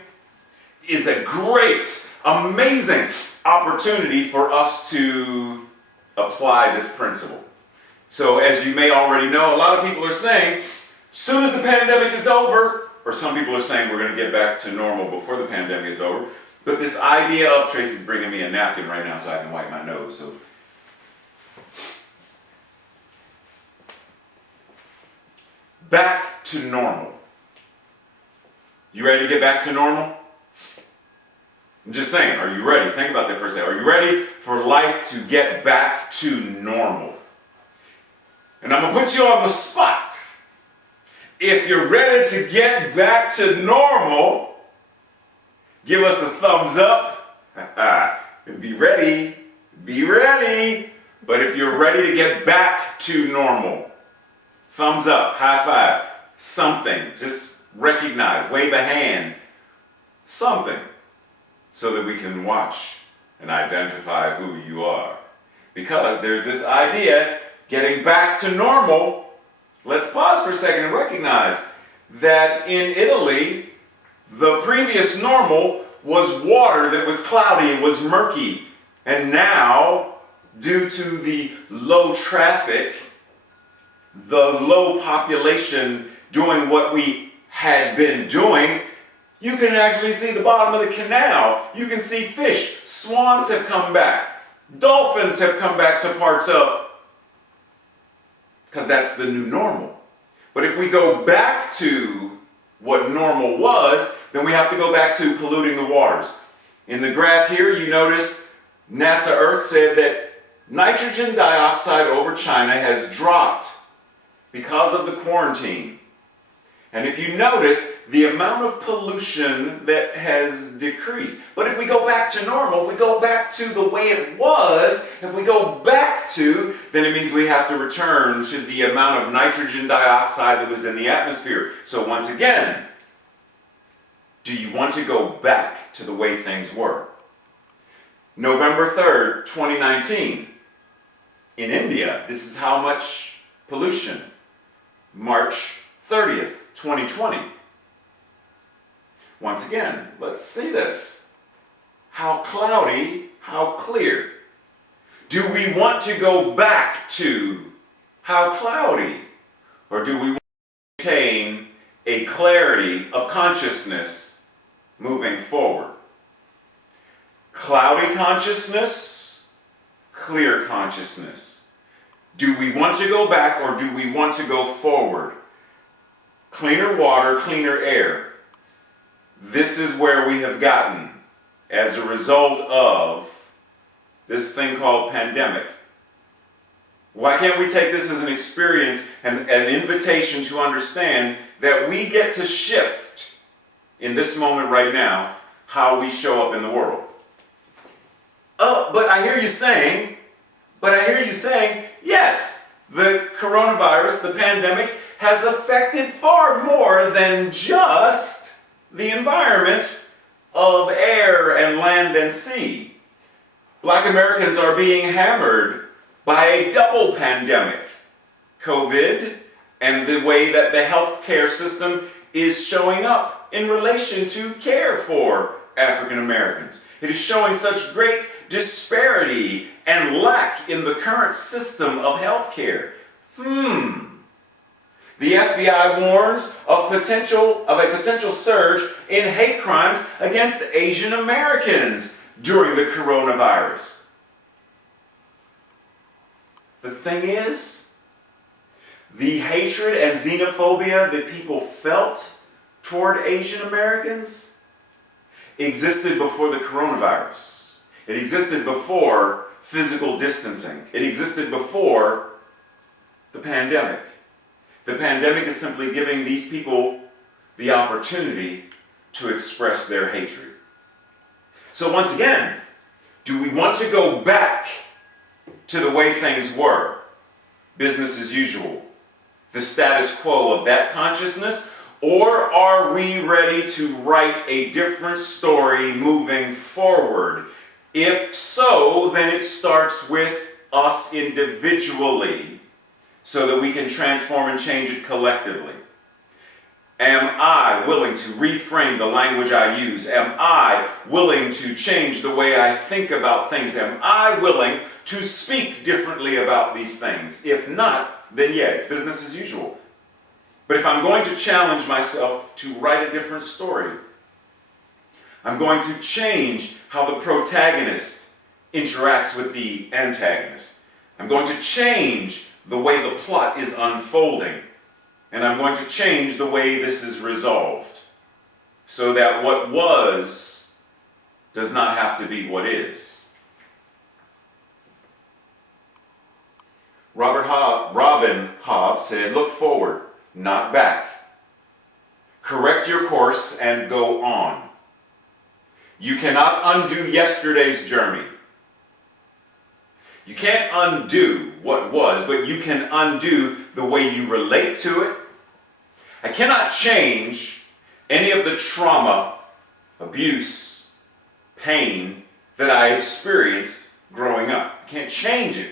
is a great, amazing opportunity for us to apply this principle. So as you may already know, a lot of people are saying, as soon as the pandemic is over, or some people are saying we're going to get back to normal before the pandemic is over, but this idea of, Tracy's bringing me a napkin right now so I can wipe my nose, so back to normal. You ready to get back to normal? I'm just saying, are you ready? Think about that for a second. Are you ready for life to get back to normal? And I'm going to put you on the spot. If you're ready to get back to normal, give us a thumbs up. And be ready. Be ready. But if you're ready to get back to normal, thumbs up, high five, something. Just recognize, wave a hand, something, so that we can watch and identify who you are. Because there's this idea, getting back to normal. Let's pause for a second and recognize that in Italy, the previous normal was water that was cloudy and was murky. And now, due to the low traffic, the low population doing what we had been doing, you can actually see the bottom of the canal. You can see fish. Swans have come back. Dolphins have come back to parts of, because that's the new normal. But if we go back to what normal was, then we have to go back to polluting the waters. In the graph here, you notice NASA Earth said that nitrogen dioxide over China has dropped because of the quarantine. And if you notice, the amount of pollution that has decreased. But if we go back to normal, if we go back to the way it was, if we go back to, then it means we have to return to the amount of nitrogen dioxide that was in the atmosphere. So once again, do you want to go back to the way things were? November 3rd, 2019, in India, this is how much pollution. March 30th, 2020. Once again, let's see this. How cloudy, how clear. Do we want to go back to how cloudy? Or do we want to maintain a clarity of consciousness moving forward? Cloudy consciousness, clear consciousness. Do we want to go back or do we want to go forward? Cleaner water, cleaner air. This is where we have gotten as a result of this thing called pandemic. Why can't we take this as an experience and an invitation to understand that we get to shift in this moment right now how we show up in the world? Oh, but I hear you saying, yes, the coronavirus, the pandemic, has affected far more than just the environment of air and land and sea. Black Americans are being hammered by a double pandemic, COVID, and the way that the healthcare system is showing up in relation to care for African Americans. It is showing such great disparity and lack in the current system of healthcare. The FBI warns of a potential surge in hate crimes against Asian Americans during the coronavirus. The thing is, the hatred and xenophobia that people felt toward Asian Americans existed before the coronavirus. It existed before physical distancing. It existed before the pandemic. The pandemic is simply giving these people the opportunity to express their hatred. So once again, do we want to go back to the way things were? Business as usual, the status quo of that consciousness? Or are we ready to write a different story moving forward? If so, then it starts with us individually so that we can transform and change it collectively. Am I willing to reframe the language I use? Am I willing to change the way I think about things? Am I willing to speak differently about these things? If not, then yeah, it's business as usual. But if I'm going to challenge myself to write a different story, I'm going to change how the protagonist interacts with the antagonist. I'm going to change the way the plot is unfolding. And I'm going to change the way this is resolved so that what was does not have to be what is. Robin Hobbes said, "Look forward, not back. Correct your course and go on. You cannot undo yesterday's journey. You can't undo what was, but you can undo the way you relate to it. I cannot change any of the trauma, abuse, pain that I experienced growing up. I can't change it,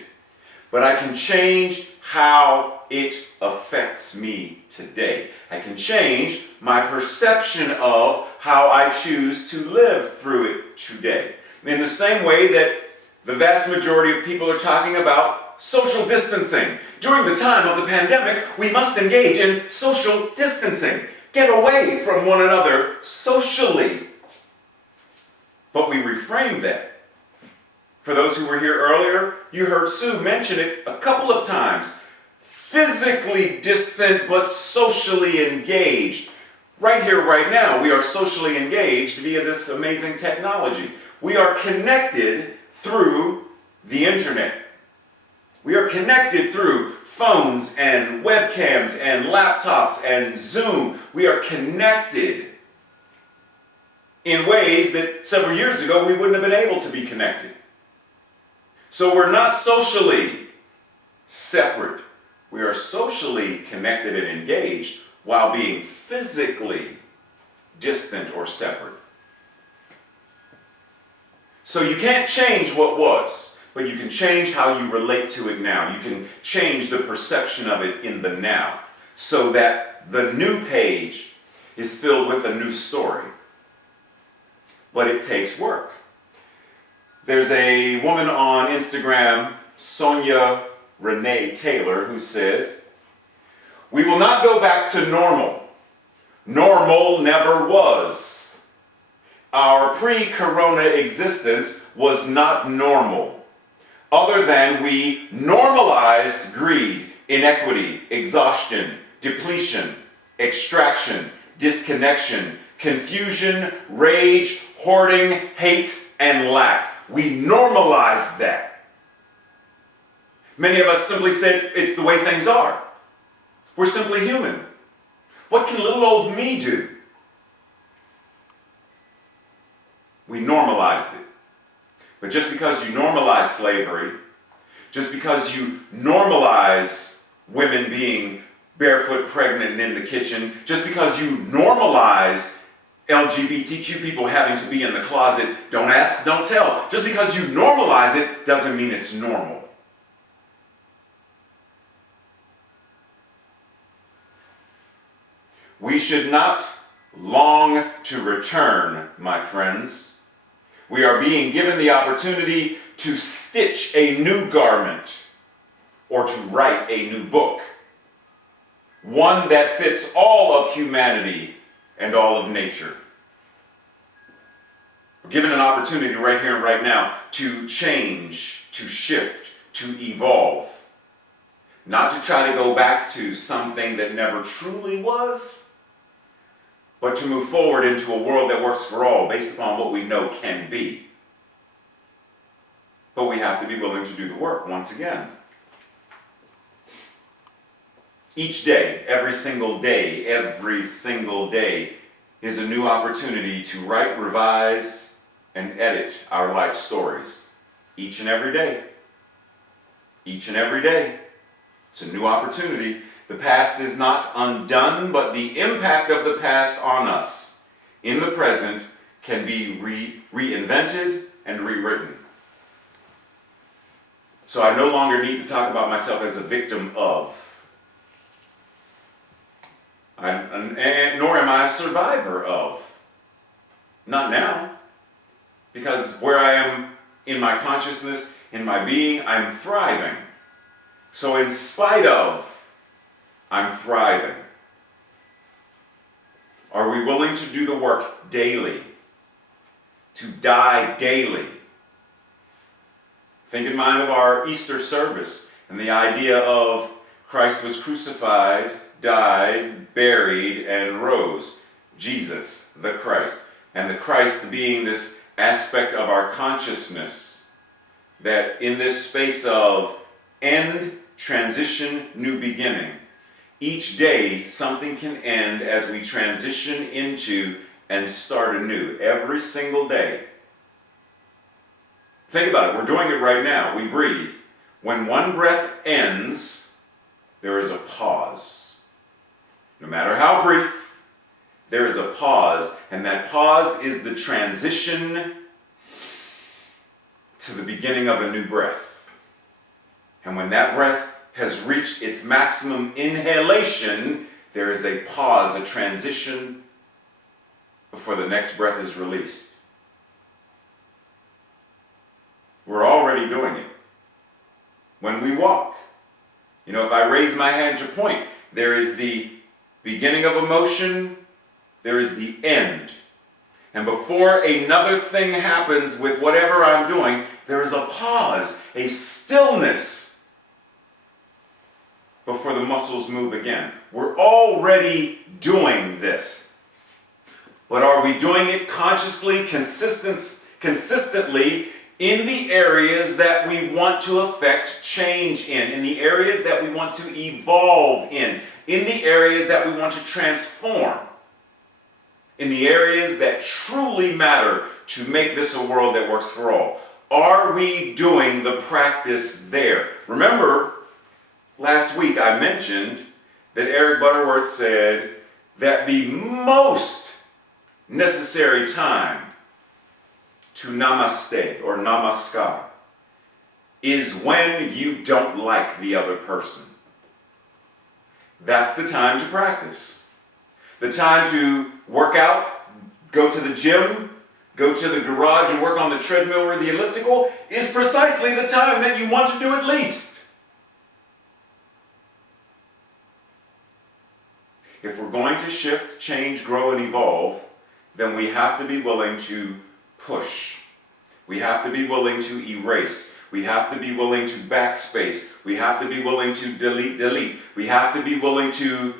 but I can change how it affects me today. I can change my perception of how I choose to live through it today. In the same way that the vast majority of people are talking about social distancing. During the time of the pandemic, we must engage in social distancing. Get away from one another socially. But we reframe that. For those who were here earlier, you heard Sue mention it a couple of times. Physically distant, but socially engaged. Right here, right now, we are socially engaged via this amazing technology. We are connected through the internet. We are connected through phones and webcams and laptops and Zoom. We are connected in ways that several years ago we wouldn't have been able to be connected. So we're not socially separate. We are socially connected and engaged while being physically distant or separate. So you can't change what was, but you can change how you relate to it now. You can change the perception of it in the now so that the new page is filled with a new story. But it takes work. There's a woman on Instagram, Sonia Renee Taylor, who says, "We will not go back to normal. Normal never was. Our pre-corona existence was not normal, other than we normalized greed, inequity, exhaustion, depletion, extraction, disconnection, confusion, rage, hoarding, hate, and lack. We normalized that. Many of us simply said, it's the way things are. We're simply human. What can little old me do? We normalized it. But just because you normalize slavery, just because you normalize women being barefoot, pregnant, and in the kitchen, just because you normalize LGBTQ people having to be in the closet, don't ask, don't tell. Just because you normalize it doesn't mean it's normal. We should not long to return, my friends. We are being given the opportunity to stitch a new garment or to write a new book. One that fits all of humanity and all of nature. We're given an opportunity right here and right now to change, to shift, to evolve. not to try to go back to something that never truly was, but to move forward into a world that works for all based upon what we know can be. But we have to be willing to do the work once again. Each day, every single day is a new opportunity to write, revise, and edit our life stories. Each and every day. Each and every day. It's a new opportunity. The past is not undone, but the impact of the past on us in the present can be reinvented and rewritten. So I no longer need to talk about myself as a victim of. Nor am I a survivor of. Not now. Because where I am in my consciousness, in my being, I'm thriving. So in spite of, I'm thriving. Are we willing to do the work daily? To die daily? Think in mind of our Easter service and the idea of Christ was crucified, died, buried, and rose. Jesus, the Christ. And the Christ being this aspect of our consciousness that in this space of end, transition, new beginning, each day something can end as we transition into and start anew. Every single day. Think about it. We're doing it right now. We breathe. When one breath ends, there is a pause. No matter how brief, there is a pause. And that pause is the transition to the beginning of a new breath. And when that breath has reached its maximum inhalation, there is a pause, a transition before the next breath is released. We're already doing it. When we walk, if I raise my hand to point, there is the beginning of a motion, there is the end. And before another thing happens with whatever I'm doing, there is a pause, a stillness before the muscles move again. We're already doing this. But are we doing it consciously, consistently, in the areas that we want to affect change in the areas that we want to evolve in the areas that we want to transform, in the areas that truly matter to make this a world that works for all? Are we doing the practice there? Remember, last week I mentioned that Eric Butterworth said that the most necessary time to namaste or namaskar is when you don't like the other person. That's the time to practice. The time to work out, go to the gym, go to the garage and work on the treadmill or the elliptical is precisely the time that you want to do it least. If we're going to shift, change, grow, and evolve, then we have to be willing to push. We have to be willing to erase. We have to be willing to backspace. We have to be willing to delete. We have to be willing to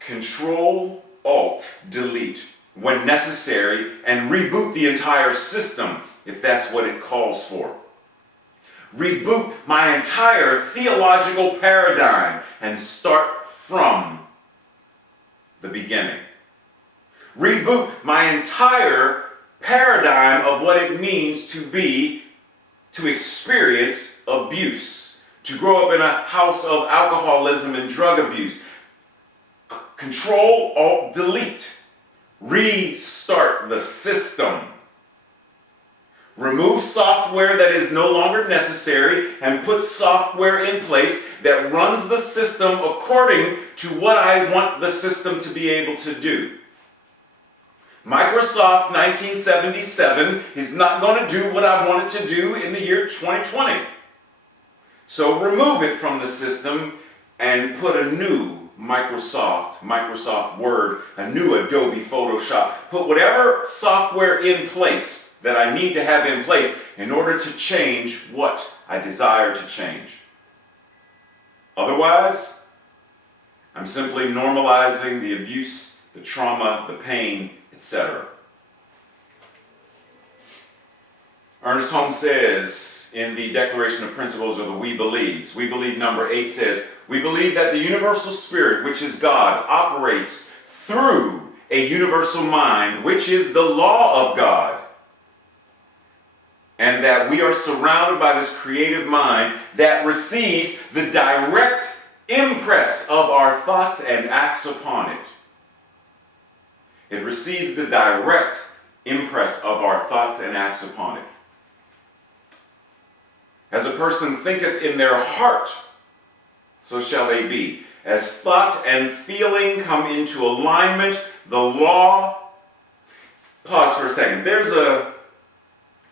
Control, Alt, Delete when necessary and reboot the entire system if that's what it calls for. Reboot my entire theological paradigm and start from the beginning. Reboot my entire paradigm of what it means to experience abuse, to grow up in a house of alcoholism and drug abuse. Control, Alt, Delete. Restart the system. Remove software that is no longer necessary and put software in place that runs the system according to what I want the system to be able to do. Microsoft 1977 is not going to do what I want it to do in the year 2020. So remove it from the system and put a new Microsoft Word, a new Adobe Photoshop. Put whatever software in place that I need to have in place in order to change what I desire to change. Otherwise, I'm simply normalizing the abuse, the trauma, the pain, etc. Ernest Holmes says in the Declaration of Principles, or the We Believe number 8 says, we believe that the universal spirit, which is God, operates through a universal mind, which is the law of God. And that we are surrounded by this creative mind that receives the direct impress of our thoughts and acts upon it. It receives the direct impress of our thoughts and acts upon it. As a person thinketh in their heart, so shall they be. As thought and feeling come into alignment, the law... Pause for a second. There's a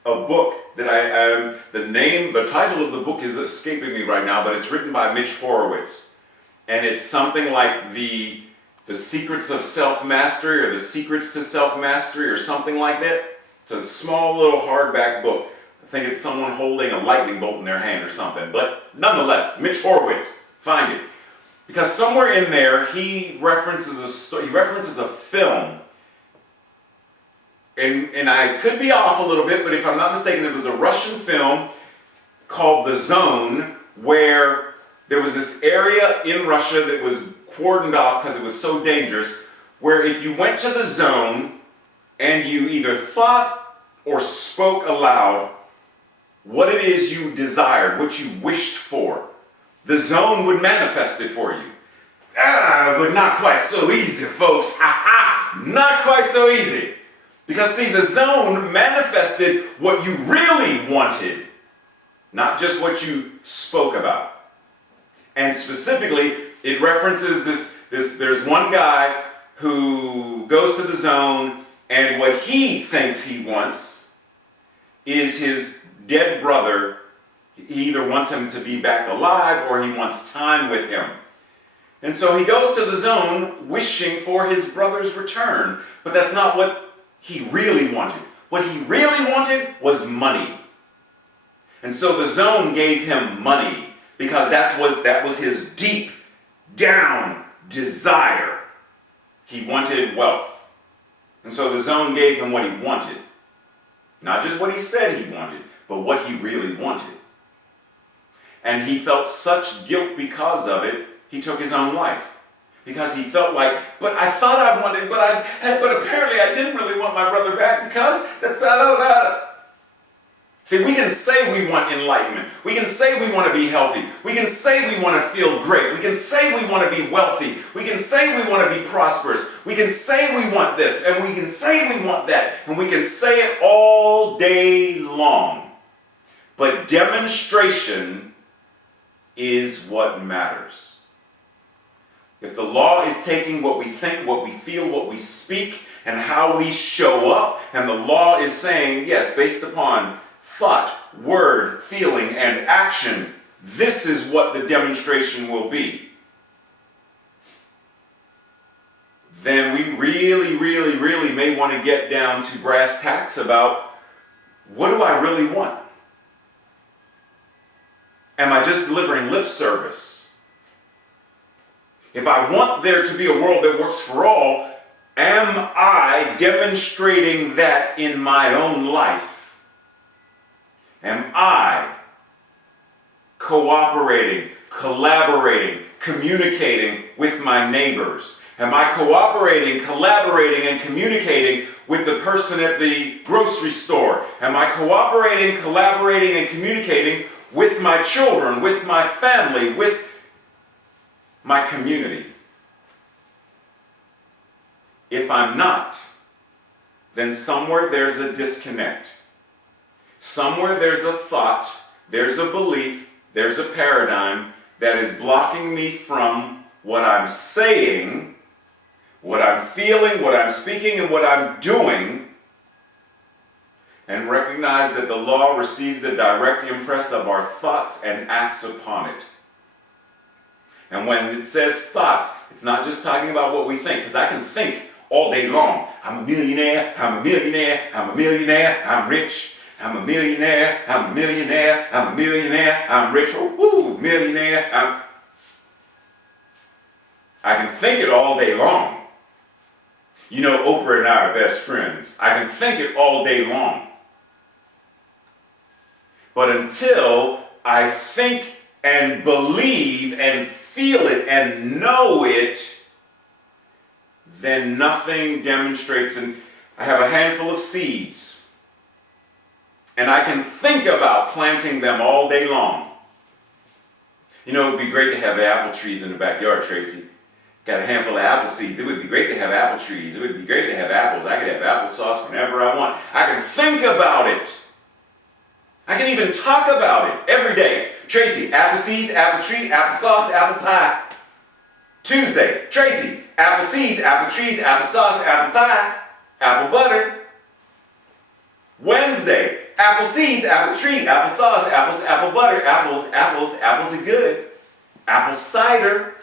book that the title of the book is escaping me right now, but it's written by Mitch Horowitz. And it's something like the Secrets of Self-Mastery, or the Secrets to Self-Mastery, or something like that. It's a small little hardback book. I think it's someone holding a lightning bolt in their hand or something. But nonetheless, Mitch Horowitz, find it. Because somewhere in there, he references a film. And I could be off a little bit, but if I'm not mistaken, it was a Russian film called The Zone, where there was this area in Russia that was cordoned off because it was so dangerous, where if you went to the zone and you either thought or spoke aloud what it is you desired, what you wished for, the zone would manifest it for you. But not quite so easy, folks. Not quite so easy. Because see, the zone manifested what you really wanted, not just what you spoke about. And specifically, it references there's one guy who goes to the zone, and what he thinks he wants is his dead brother. He either wants him to be back alive or he wants time with him. And so he goes to the zone wishing for his brother's return. But that's not what he really wanted. What he really wanted was money. And so the zone gave him money because that was his deep down desire. He wanted wealth. And so the zone gave him what he wanted. Not just what he said he wanted, but what he really wanted. And he felt such guilt because of it, he took his own life. Because he felt like, but I thought I wanted, but apparently I didn't really want my brother back because that's da. See, we can say we want enlightenment. We can say we want to be healthy. We can say we want to feel great. We can say we want to be wealthy. We can say we want to be prosperous. We can say we want this, and we can say we want that, and we can say it all day long. But demonstration is what matters. If the law is taking what we think, what we feel, what we speak, and how we show up, and the law is saying, yes, based upon thought, word, feeling, and action, this is what the demonstration will be, then we really may want to get down to brass tacks about, what do I really want? Am I just delivering lip service? If I want there to be a world that works for all, am I demonstrating that in my own life? Am I cooperating, collaborating, communicating with my neighbors? Am I cooperating, collaborating, and communicating with the person at the grocery store? Am I cooperating, collaborating, and communicating with my children, with my family, with my community? If I'm not, then somewhere there's a disconnect. Somewhere there's a thought, there's a belief, there's a paradigm that is blocking me from what I'm saying, what I'm feeling, what I'm speaking, and what I'm doing, and recognize that the law receives the direct impress of our thoughts and acts upon it. And when it says thoughts, it's not just talking about what we think, because I can think all day long. I'm a millionaire, I'm a millionaire, I'm a millionaire, I'm rich. I'm a millionaire, I'm a millionaire, I'm a millionaire, I'm rich, millionaire. I can think it all day long. You know, Oprah and I are best friends. I can think it all day long. But until I think and believe and feel it and know it, then nothing demonstrates. And I have a handful of seeds, and I can think about planting them all day long. You know, it would be great to have apple trees in the backyard, Tracy. Got a handful of apple seeds. It would be great to have apple trees. It would be great to have apples. I could have applesauce whenever I want. I can think about it. I can even talk about it every day. Tracy, apple seeds, apple tree, applesauce, apple pie. Tuesday, Tracy, apple seeds, apple trees, applesauce, apple pie, apple butter. Wednesday, apple seeds, apple tree, applesauce, apples, apple butter, apples are good. Apple cider.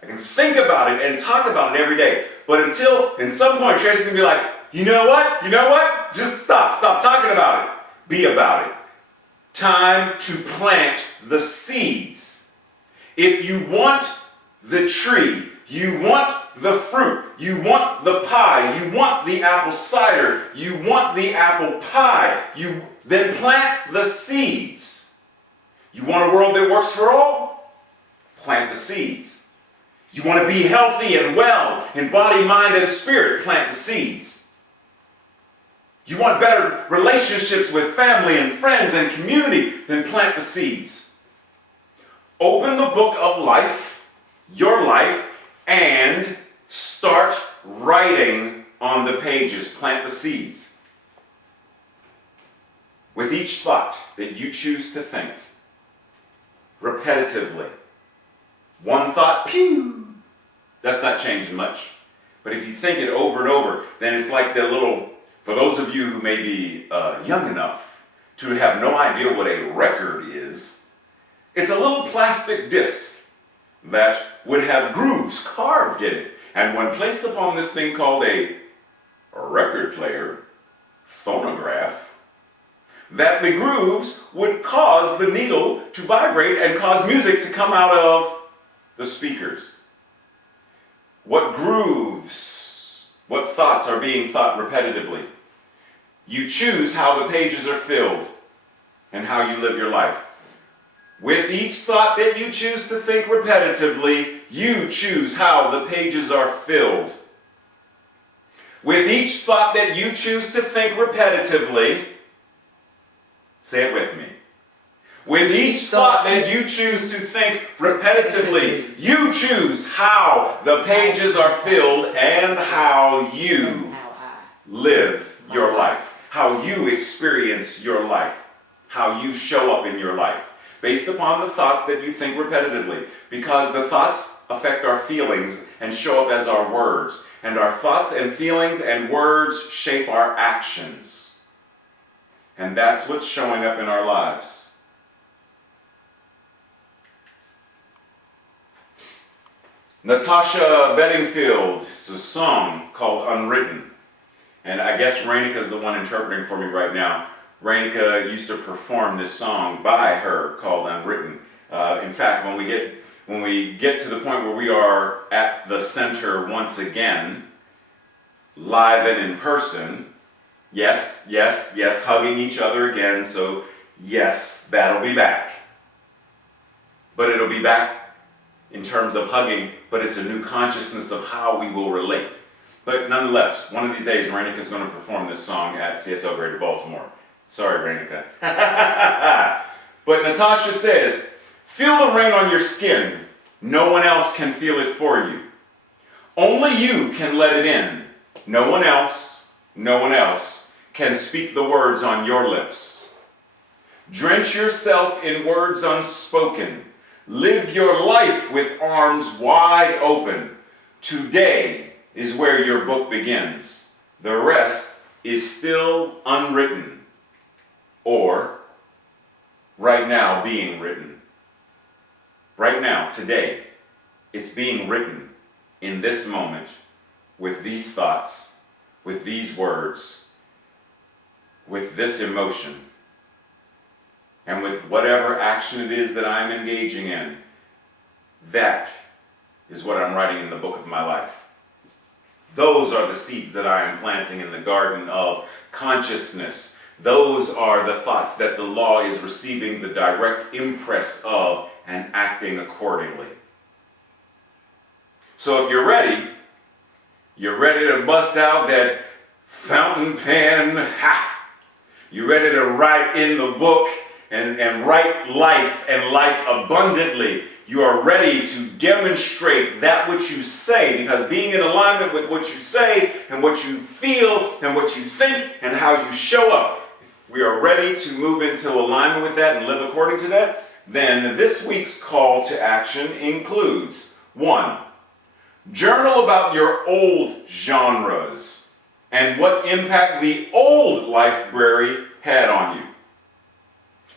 I can think about it and talk about it every day. But until, in some point, Tracy's gonna be like, you know what? Just stop talking about it. Be about it. Time to plant the seeds. If you want the tree, you want the fruit, you want the pie, you want the apple cider, you want the apple pie, then plant the seeds. You want a world that works for all? Plant the seeds. You want to be healthy and well in body, mind, and spirit? Plant the seeds. You want better relationships with family and friends and community? Then plant the seeds. Open the book of life, your life, and start writing on the pages. Plant the seeds. With each thought that you choose to think, repetitively. One thought, pew! That's not changing much. But if you think it over and over, then it's like the little, for those of you who may be young enough to have no idea what a record is, it's a little plastic disc that would have grooves carved in it. And when placed upon this thing called a record player, phonograph, that the grooves would cause the needle to vibrate and cause music to come out of the speakers. What grooves, what thoughts are being thought repetitively? You choose how the pages are filled and how you live your life. With each thought that you choose to think repetitively, you choose how the pages are filled. With each thought that you choose to think repetitively, say it with me. With each thought that you choose to think repetitively, you choose how the pages are filled and how you live your life, how you experience your life, how you show up in your life, based upon the thoughts that you think repetitively, because the thoughts affect our feelings and show up as our words, and our thoughts and feelings and words shape our actions. And that's what's showing up in our lives. Natasha Bedingfield, it's a song called Unwritten. And I guess Rainica's the one interpreting for me right now. Rainica used to perform this song by her called Unwritten. In fact, when we get to the point where we are at the center once again, live and in person, yes, hugging each other again, so yes, that'll be back. But it'll be back in terms of hugging, but it's a new consciousness of how we will relate. But nonetheless, one of these days, Rainica's going to perform this song at CSL Greater Baltimore. Sorry, Rainica. But Natasha says, feel the rain on your skin. No one else can feel it for you. Only you can let it in. No one else can speak the words on your lips. Drench yourself in words unspoken. Live your life with arms wide open. Today is where your book begins. The rest is still unwritten, or right now being written. Right now, today, it's being written in this moment with these thoughts, with these words, with this emotion. And with whatever action it is that I'm engaging in, that is what I'm writing in the book of my life. Those are the seeds that I am planting in the garden of consciousness. Those are the thoughts that the law is receiving the direct impress of and acting accordingly. So if you're ready to bust out that fountain pen, you're ready to write in the book and write life and life abundantly. You are ready to demonstrate that which you say, because being in alignment with what you say and what you feel and what you think and how you show up, if we are ready to move into alignment with that and live according to that, then this week's call to action includes 1. Journal about your old genres and what impact the old library had on you.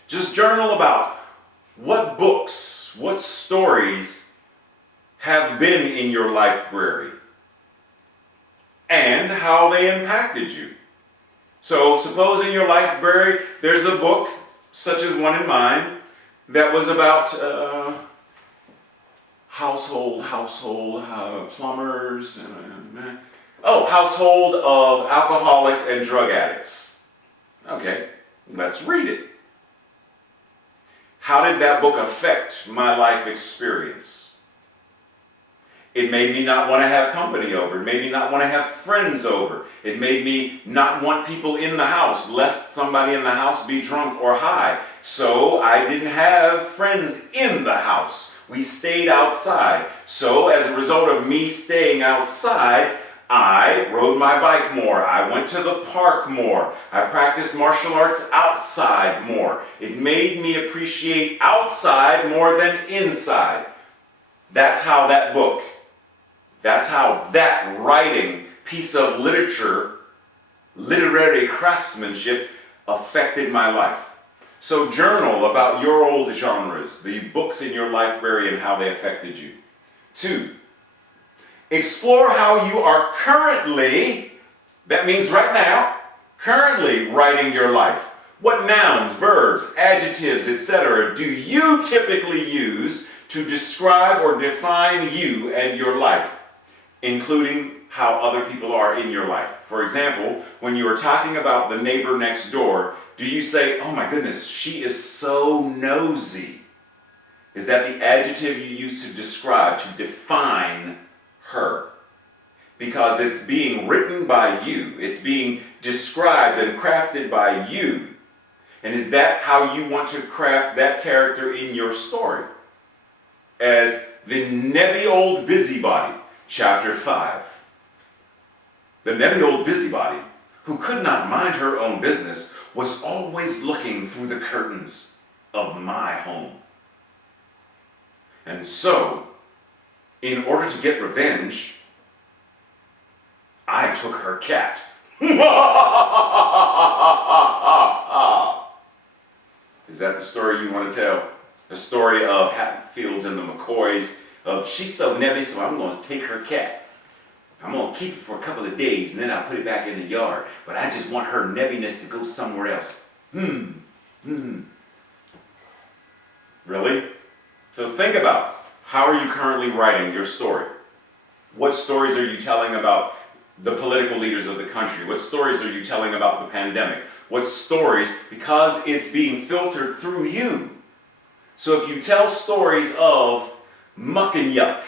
Just journal about what books, what stories have been in your library and how they impacted you. So suppose in your library there's a book, such as one in mine, that was about household plumbers, household of alcoholics and drug addicts. Okay, let's read it. How did that book affect my life experience? It made me not want to have company over. It made me not want to have friends over. It made me not want people in the house, lest somebody in the house be drunk or high. So I didn't have friends in the house. We stayed outside. So as a result of me staying outside, I rode my bike more. I went to the park more. I practiced martial arts outside more. It made me appreciate outside more than inside. That's how that book, that's how that writing piece of literature, literary craftsmanship, affected my life. So journal about your old genres, the books in your library and how they affected you. 2. Explore how you are currently, that means right now, currently writing your life. What nouns, verbs, adjectives, etc. do you typically use to describe or define you and your life, including how other people are in your life? For example, when you are talking about the neighbor next door, do you say, "Oh my goodness, she is so nosy"? Is that the adjective you use to describe, to define her? Because it's being written by you. It's being described and crafted by you. And is that how you want to craft that character in your story? As the nebby old busybody, chapter 5. The nebby old busybody, who could not mind her own business, was always looking through the curtains of my home. And so, in order to get revenge, I took her cat. Is that the story you want to tell? The story of Hatfields and the McCoys, of she's so nebby, so I'm going to take her cat. I'm going to keep it for a couple of days, and then I'll put it back in the yard. But I just want her nebbiness to go somewhere else. Really? So think about, how are you currently writing your story? What stories are you telling about the political leaders of the country? What stories are you telling about the pandemic? What stories, because it's being filtered through you. So if you tell stories of muck and yuck,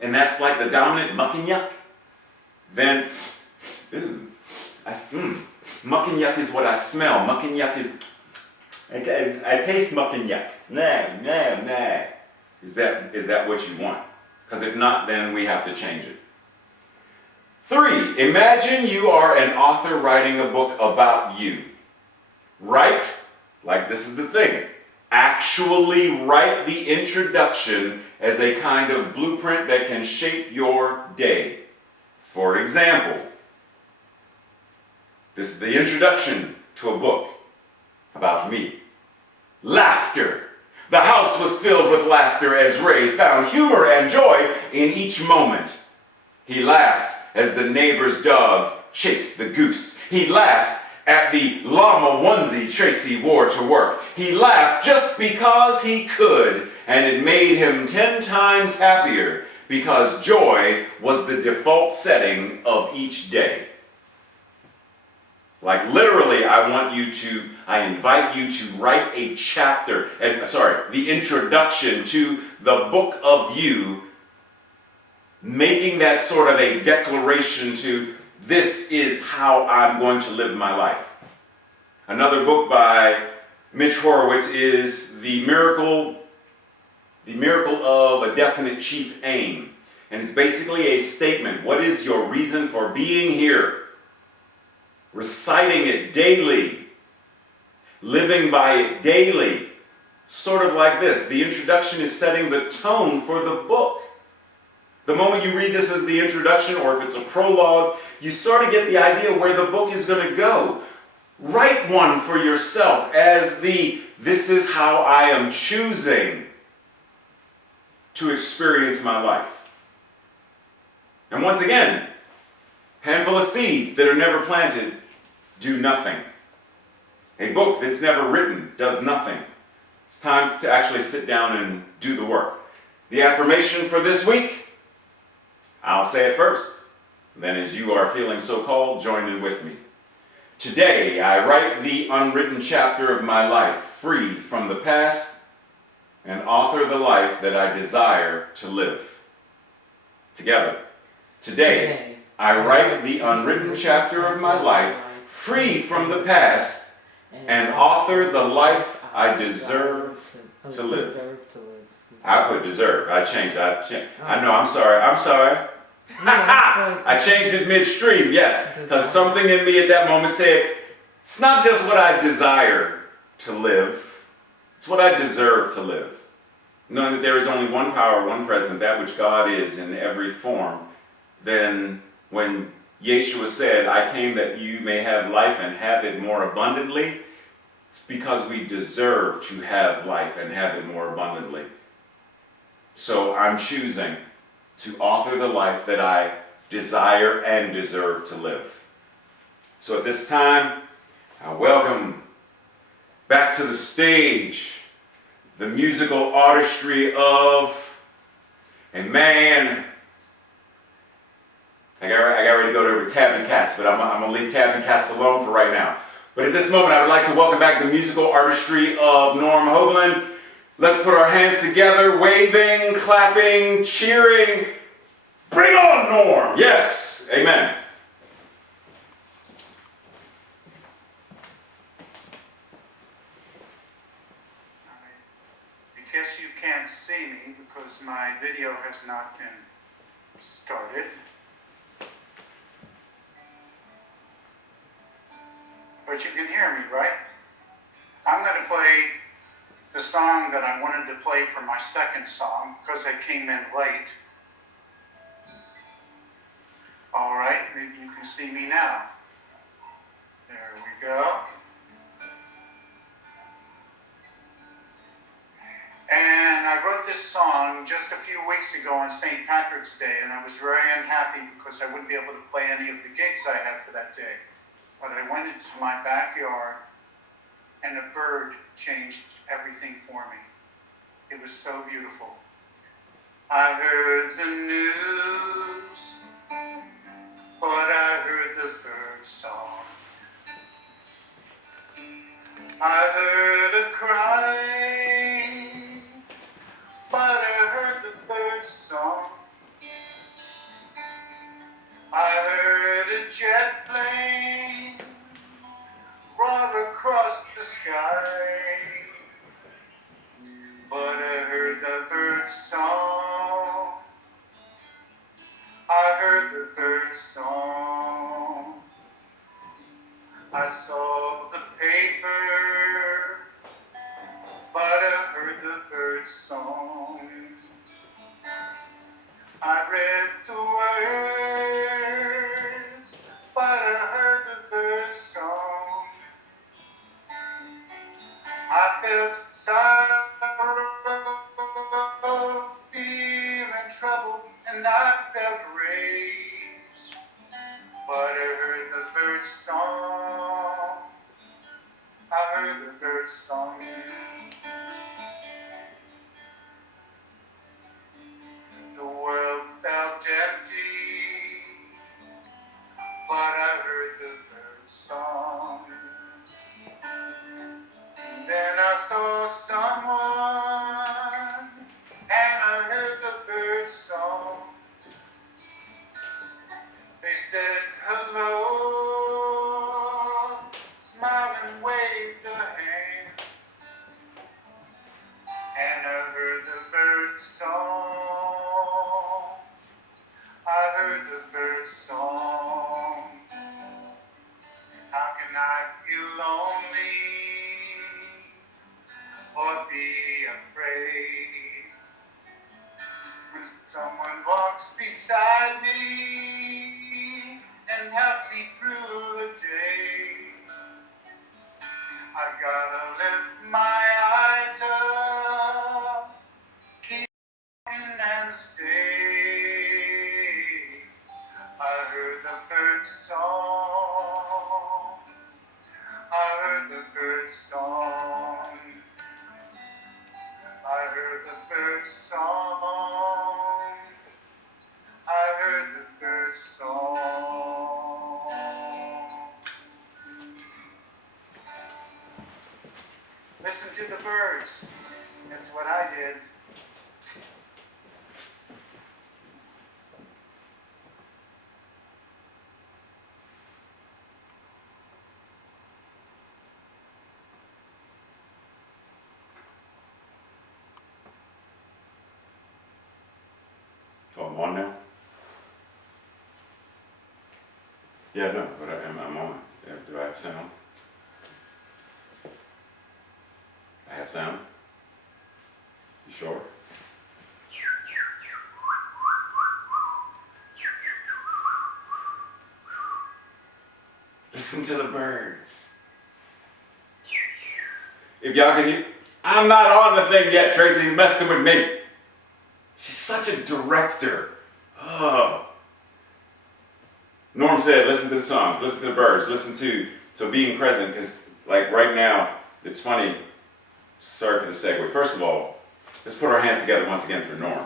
and that's like the dominant muck and yuck, then, muck and yuck is what I smell. Muck and yuck is, I taste muck and yuck. Nah. Is that what you want? Because if not, then we have to change it. 3, imagine you are an author writing a book about you. Write, like this is the thing, actually write the introduction as a kind of blueprint that can shape your day. For example, this is the introduction to a book about me. Laughter. The house was filled with laughter as Ray found humor and joy in each moment. He laughed as the neighbor's dog chased the goose. He laughed at the llama onesie Tracy wore to work. He laughed just because he could and it made him 10 times happier because joy was the default setting of each day. Like literally, I invite you to write a chapter, the introduction to the book of you, making that sort of a declaration to, this is how I'm going to live my life. Another book by Mitch Horowitz is The Miracle of a Definite Chief Aim. And it's basically a statement. What is your reason for being here? Reciting it daily. Living by it daily. Sort of like this. The introduction is setting the tone for the book. The moment you read this as the introduction, or if it's a prologue, you sort of get the idea where the book is going to go. Write one for yourself as this is how I am choosing to experience my life. And once again, handful of seeds that are never planted do nothing. A book that's never written does nothing. It's time to actually sit down and do the work. The affirmation for this week, I'll say it first. Then as you are feeling so called, join in with me. Today, I write the unwritten chapter of my life, free from the past, and author the life that I desire to live. Together. Today, I write the unwritten chapter of my life, free from the past, and author the life I deserve to live. I put deserve. I changed it. I know, I'm sorry. I changed it midstream, yes, because something in me at that moment said, it's not just what I desire to live, it's what I deserve to live. Knowing that there is only one power, one presence, that which God is in every form. Then when Yeshua said, I came that you may have life and have it more abundantly, it's because we deserve to have life and have it more abundantly. So I'm choosing to author the life that I desire and deserve to live. So at this time, I welcome back to the stage the musical artistry of a man. I got ready to go to Tab and Cats, but I'm going to leave Tab and Cats alone for right now. But at this moment, I would like to welcome back the musical artistry of Norm Hoagland. Let's put our hands together, waving, clapping, cheering. Bring on, Norm! Yes! Amen. I guess you can't see me because my video has not been started. But you can hear me, right? I'm going to play the song that I wanted to play for my second song because I came in late. All right, maybe you can see me now. There we go. And I wrote this song just a few weeks ago on St. Patrick's Day, and I was very unhappy because I wouldn't be able to play any of the gigs I had for that day. But I went into my backyard, and a bird changed everything for me. It was so beautiful. I heard the news, but I heard the bird song. I heard a cry, but I heard the bird song. I heard a jet plane roar across the sky, but I heard the bird song. I heard the bird song. I saw the paper, but I heard the bird song. I read the words, but I heard the bird song. I felt sorrow, fear, and trouble, and I felt rage, but I heard the bird song. I heard the bird song. but I heard the bird song. Then I saw someone, and I heard the bird song. They said hello, smiled and waved a hand, and I heard the bird song. I heard the bird song. How can I feel lonely or be afraid when someone walks beside me and helps me through the day? I gotta lift my eyes up, keep looking and say, I heard the bird song. I heard the bird song. I heard the bird song. I heard the bird song. Listen to the birds. That's what I did. Oh, I'm on now? Yeah, no, but I'm on. Yeah, do I have sound? I have sound? You sure? Listen to the birds. If y'all can hear, I'm not on the thing yet, Tracy's messing with me. She's such a director. Oh. Norm said, listen to the songs, listen to the birds, listen to being present, because like right now, it's funny, sorry for the segue. First of all, let's put our hands together once again for Norm.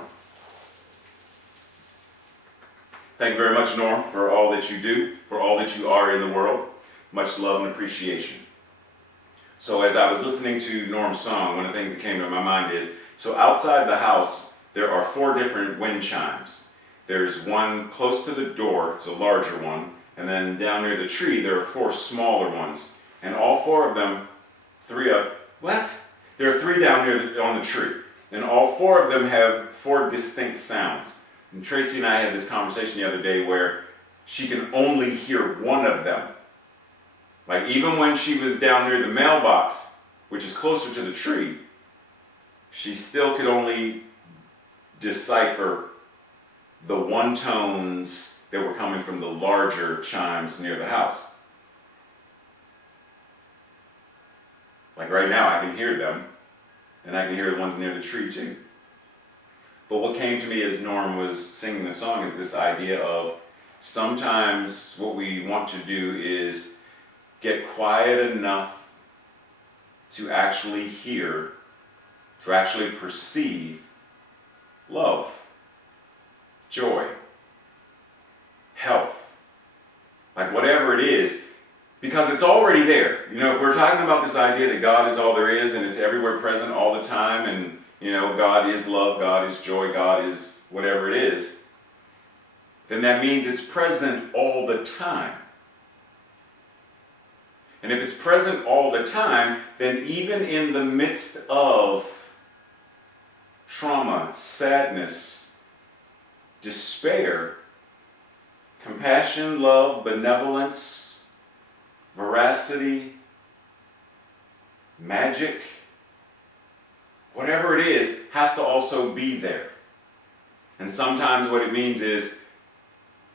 Thank you very much, Norm, for all that you do, for all that you are in the world. Much love and appreciation. So as I was listening to Norm's song, one of the things that came to my mind is, so outside the house, there are 4 different wind chimes. There's one close to the door, it's a larger one, and then down near the tree there are 4 smaller ones. And all 4 of them, 3 up, what? There are 3 down here on the tree. And all 4 of them have 4 distinct sounds. And Tracy and I had this conversation the other day where she can only hear one of them. Like even when she was down near the mailbox, which is closer to the tree, she still could only decipher the one tones that were coming from the larger chimes near the house. Like right now I can hear them, and I can hear the ones near the tree too. But what came to me as Norm was singing the song is this idea of sometimes what we want to do is get quiet enough to actually hear, to actually perceive love, joy, health, like whatever it is, because it's already there. You know, if we're talking about this idea that God is all there is and it's everywhere present all the time, and you know, God is love, God is joy, God is whatever it is, then that means it's present all the time. And if it's present all the time, then even in the midst of trauma, sadness, despair, compassion, love, benevolence, veracity, magic, whatever it is, has to also be there. And sometimes what it means is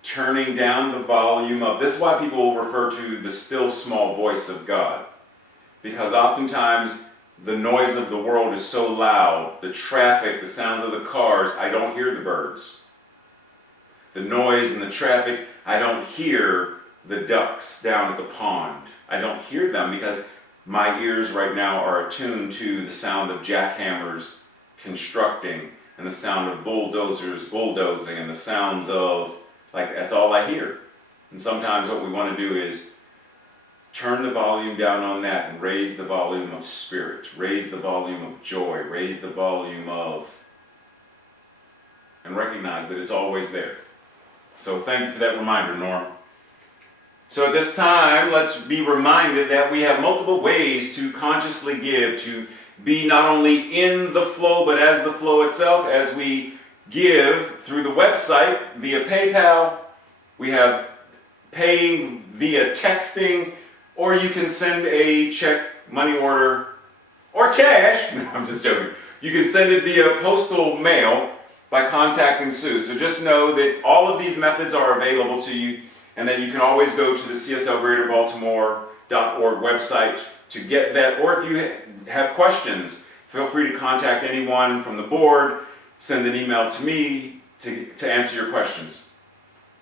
turning down the volume of, this is why people refer to the still small voice of God. Because oftentimes the noise of the world is so loud, the traffic, the sounds of the cars, I don't hear the birds. The noise and the traffic, I don't hear the ducks down at the pond. I don't hear them because my ears right now are attuned to the sound of jackhammers constructing and the sound of bulldozers bulldozing and the sounds of, like, that's all I hear. And sometimes what we want to do is turn the volume down on that and raise the volume of spirit, raise the volume of joy, raise the volume of, and recognize that it's always there. So thank you for that reminder, Norm. So at this time, let's be reminded that we have multiple ways to consciously give, to be not only in the flow, but as the flow itself. As we give through the website, via PayPal, we have paying via texting, or you can send a check, money order, or cash. No, I'm just joking. You can send it via postal mail by contacting Sue. So just know that all of these methods are available to you, and that you can always go to the cslgreaterbaltimore.org website to get that. Or if you have questions, feel free to contact anyone from the board, send an email to me to answer your questions.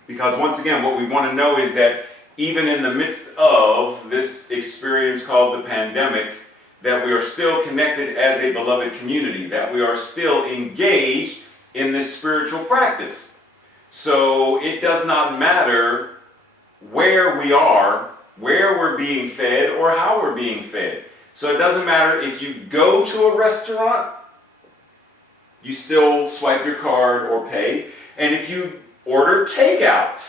Because once again, what we want to know is that even in the midst of this experience called the pandemic, that we are still connected as a beloved community, that we are still engaged in this spiritual practice. So it does not matter where we are, where we're being fed, or how we're being fed. So it doesn't matter if you go to a restaurant, you still swipe your card or pay. And if you order takeout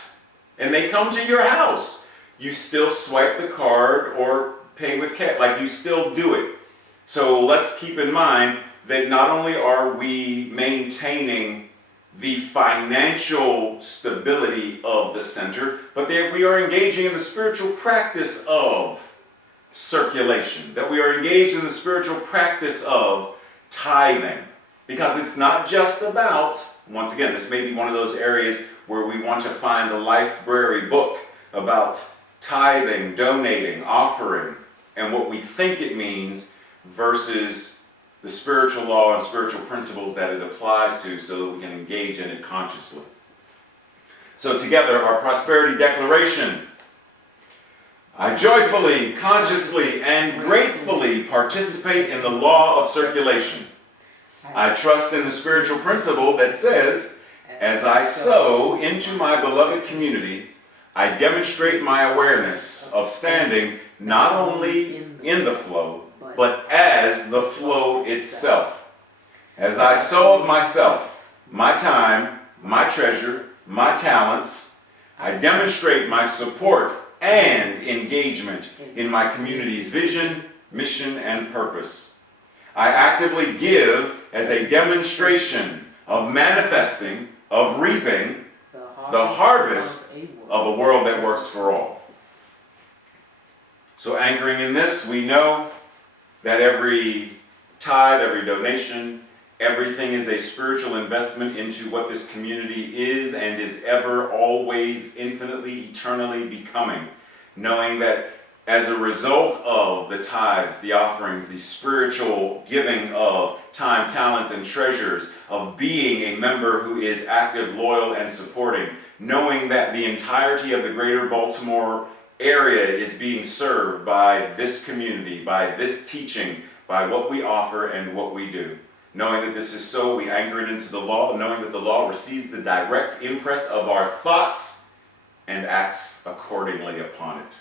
and they come to your house, you still swipe the card or pay with cash. Like, you still do it. So let's keep in mind that not only are we maintaining the financial stability of the center, but that we are engaging in the spiritual practice of circulation, that we are engaged in the spiritual practice of tithing. Because it's not just about, once again, this may be one of those areas where we want to find a library book about tithing, donating, offering, and what we think it means versus the spiritual law and spiritual principles that it applies to, so that we can engage in it consciously. So together, our prosperity declaration. I joyfully, consciously, and gratefully participate in the law of circulation. I trust in the spiritual principle that says, as I sow into my beloved community, I demonstrate my awareness of standing not only in the flow, but as the flow itself. As I sow of myself, my time, my treasure, my talents, I demonstrate my support and engagement in my community's vision, mission, and purpose. I actively give as a demonstration of manifesting, of reaping, the harvest of a world that works for all. So anchoring in this, we know that every tithe, every donation, everything is a spiritual investment into what this community is and is ever, always, infinitely, eternally becoming. Knowing that as a result of the tithes, the offerings, the spiritual giving of time, talents, and treasures, of being a member who is active, loyal, and supporting, knowing that the entirety of the greater Baltimore area is being served by this community, by this teaching, by what we offer and what we do. Knowing that this is so, we anchor it into the law, knowing that the law receives the direct impress of our thoughts and acts accordingly upon it.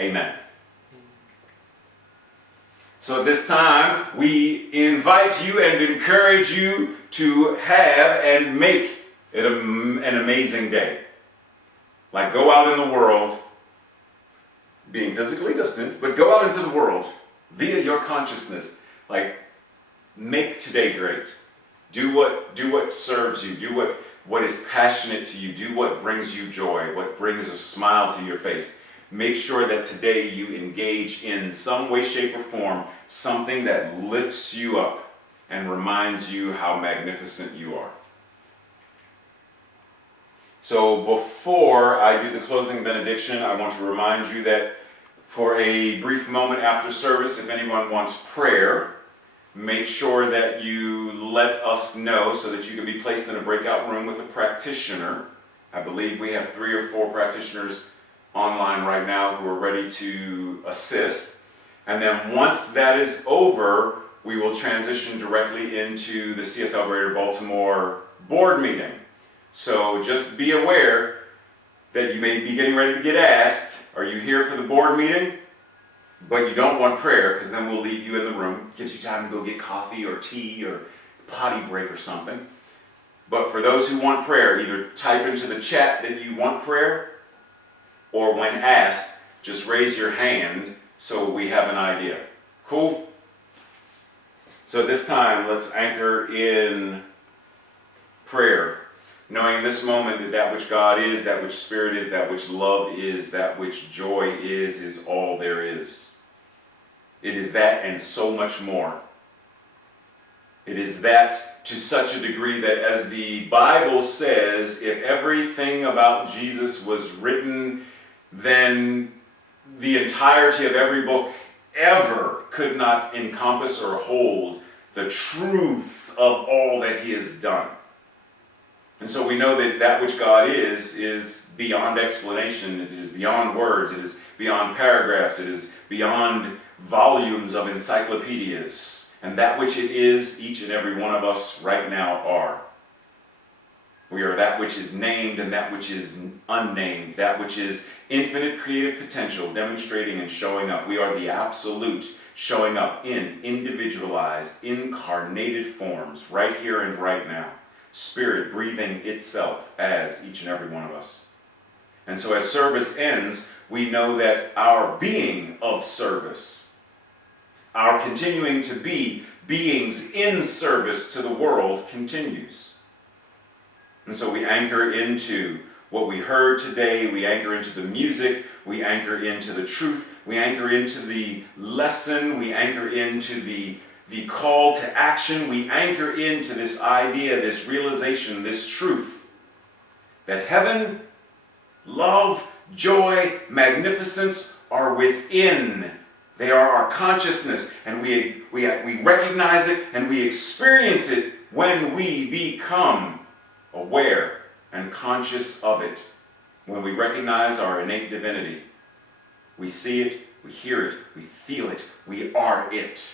Amen. So at this time, we invite you and encourage you to have and make it an amazing day. Like, go out in the world, being physically distant, but go out into the world via your consciousness. Like, make today great. Do what serves you. Do what is passionate to you. Do what brings you joy, what brings a smile to your face. Make sure that today you engage in some way, shape, or form something that lifts you up and reminds you how magnificent you are. So before I do the closing benediction, I want to remind you that for a brief moment after service, if anyone wants prayer, make sure that you let us know so that you can be placed in a breakout room with a practitioner. I believe we have 3 or 4 practitioners online right now who are ready to assist. And then once that is over, we will transition directly into the CSL Greater Baltimore board meeting. So just be aware, that you may be getting ready to get asked, are you here for the board meeting? But you don't want prayer, because then we'll leave you in the room. Gives you time to go get coffee or tea or potty break or something. But for those who want prayer, either type into the chat that you want prayer, or when asked, just raise your hand so we have an idea. Cool? So this time, let's anchor in prayer, knowing in this moment that that which God is, that which Spirit is, that which love is, that which joy is all there is. It is that and so much more. It is that to such a degree that, as the Bible says, if everything about Jesus was written, then the entirety of every book ever could not encompass or hold the truth of all that he has done. And so we know that that which God is beyond explanation. It is beyond words. It is beyond paragraphs. It is beyond volumes of encyclopedias. And that which it is, each and every one of us right now are. We are that which is named and that which is unnamed, that which is infinite creative potential, demonstrating and showing up. We are the absolute, showing up in individualized, incarnated forms, right here and right now. Spirit breathing itself as each and every one of us. And so as service ends, we know that our being of service, our continuing to be beings in service to the world continues. And so we anchor into what we heard today, we anchor into the music, we anchor into the truth, we anchor into the lesson, we anchor into the call to action, we anchor into this idea, this realization, this truth, that heaven, love, joy, magnificence are within. They are our consciousness, and we recognize it and we experience it when we become aware and conscious of it. When we recognize our innate divinity, we see it, we hear it, we feel it, we are it.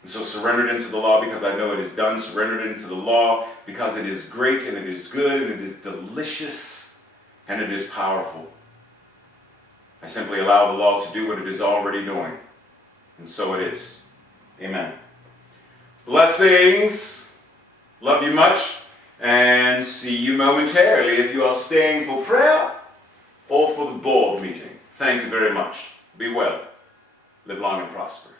And so surrendered into the law because I know it is done, surrendered into the law because it is great and it is good and it is delicious and it is powerful. I simply allow the law to do what it is already doing. And so it is. Amen. Blessings. Love you much. And see you momentarily if you are staying for prayer or for the board meeting. Thank you very much. Be well. Live long and prosper.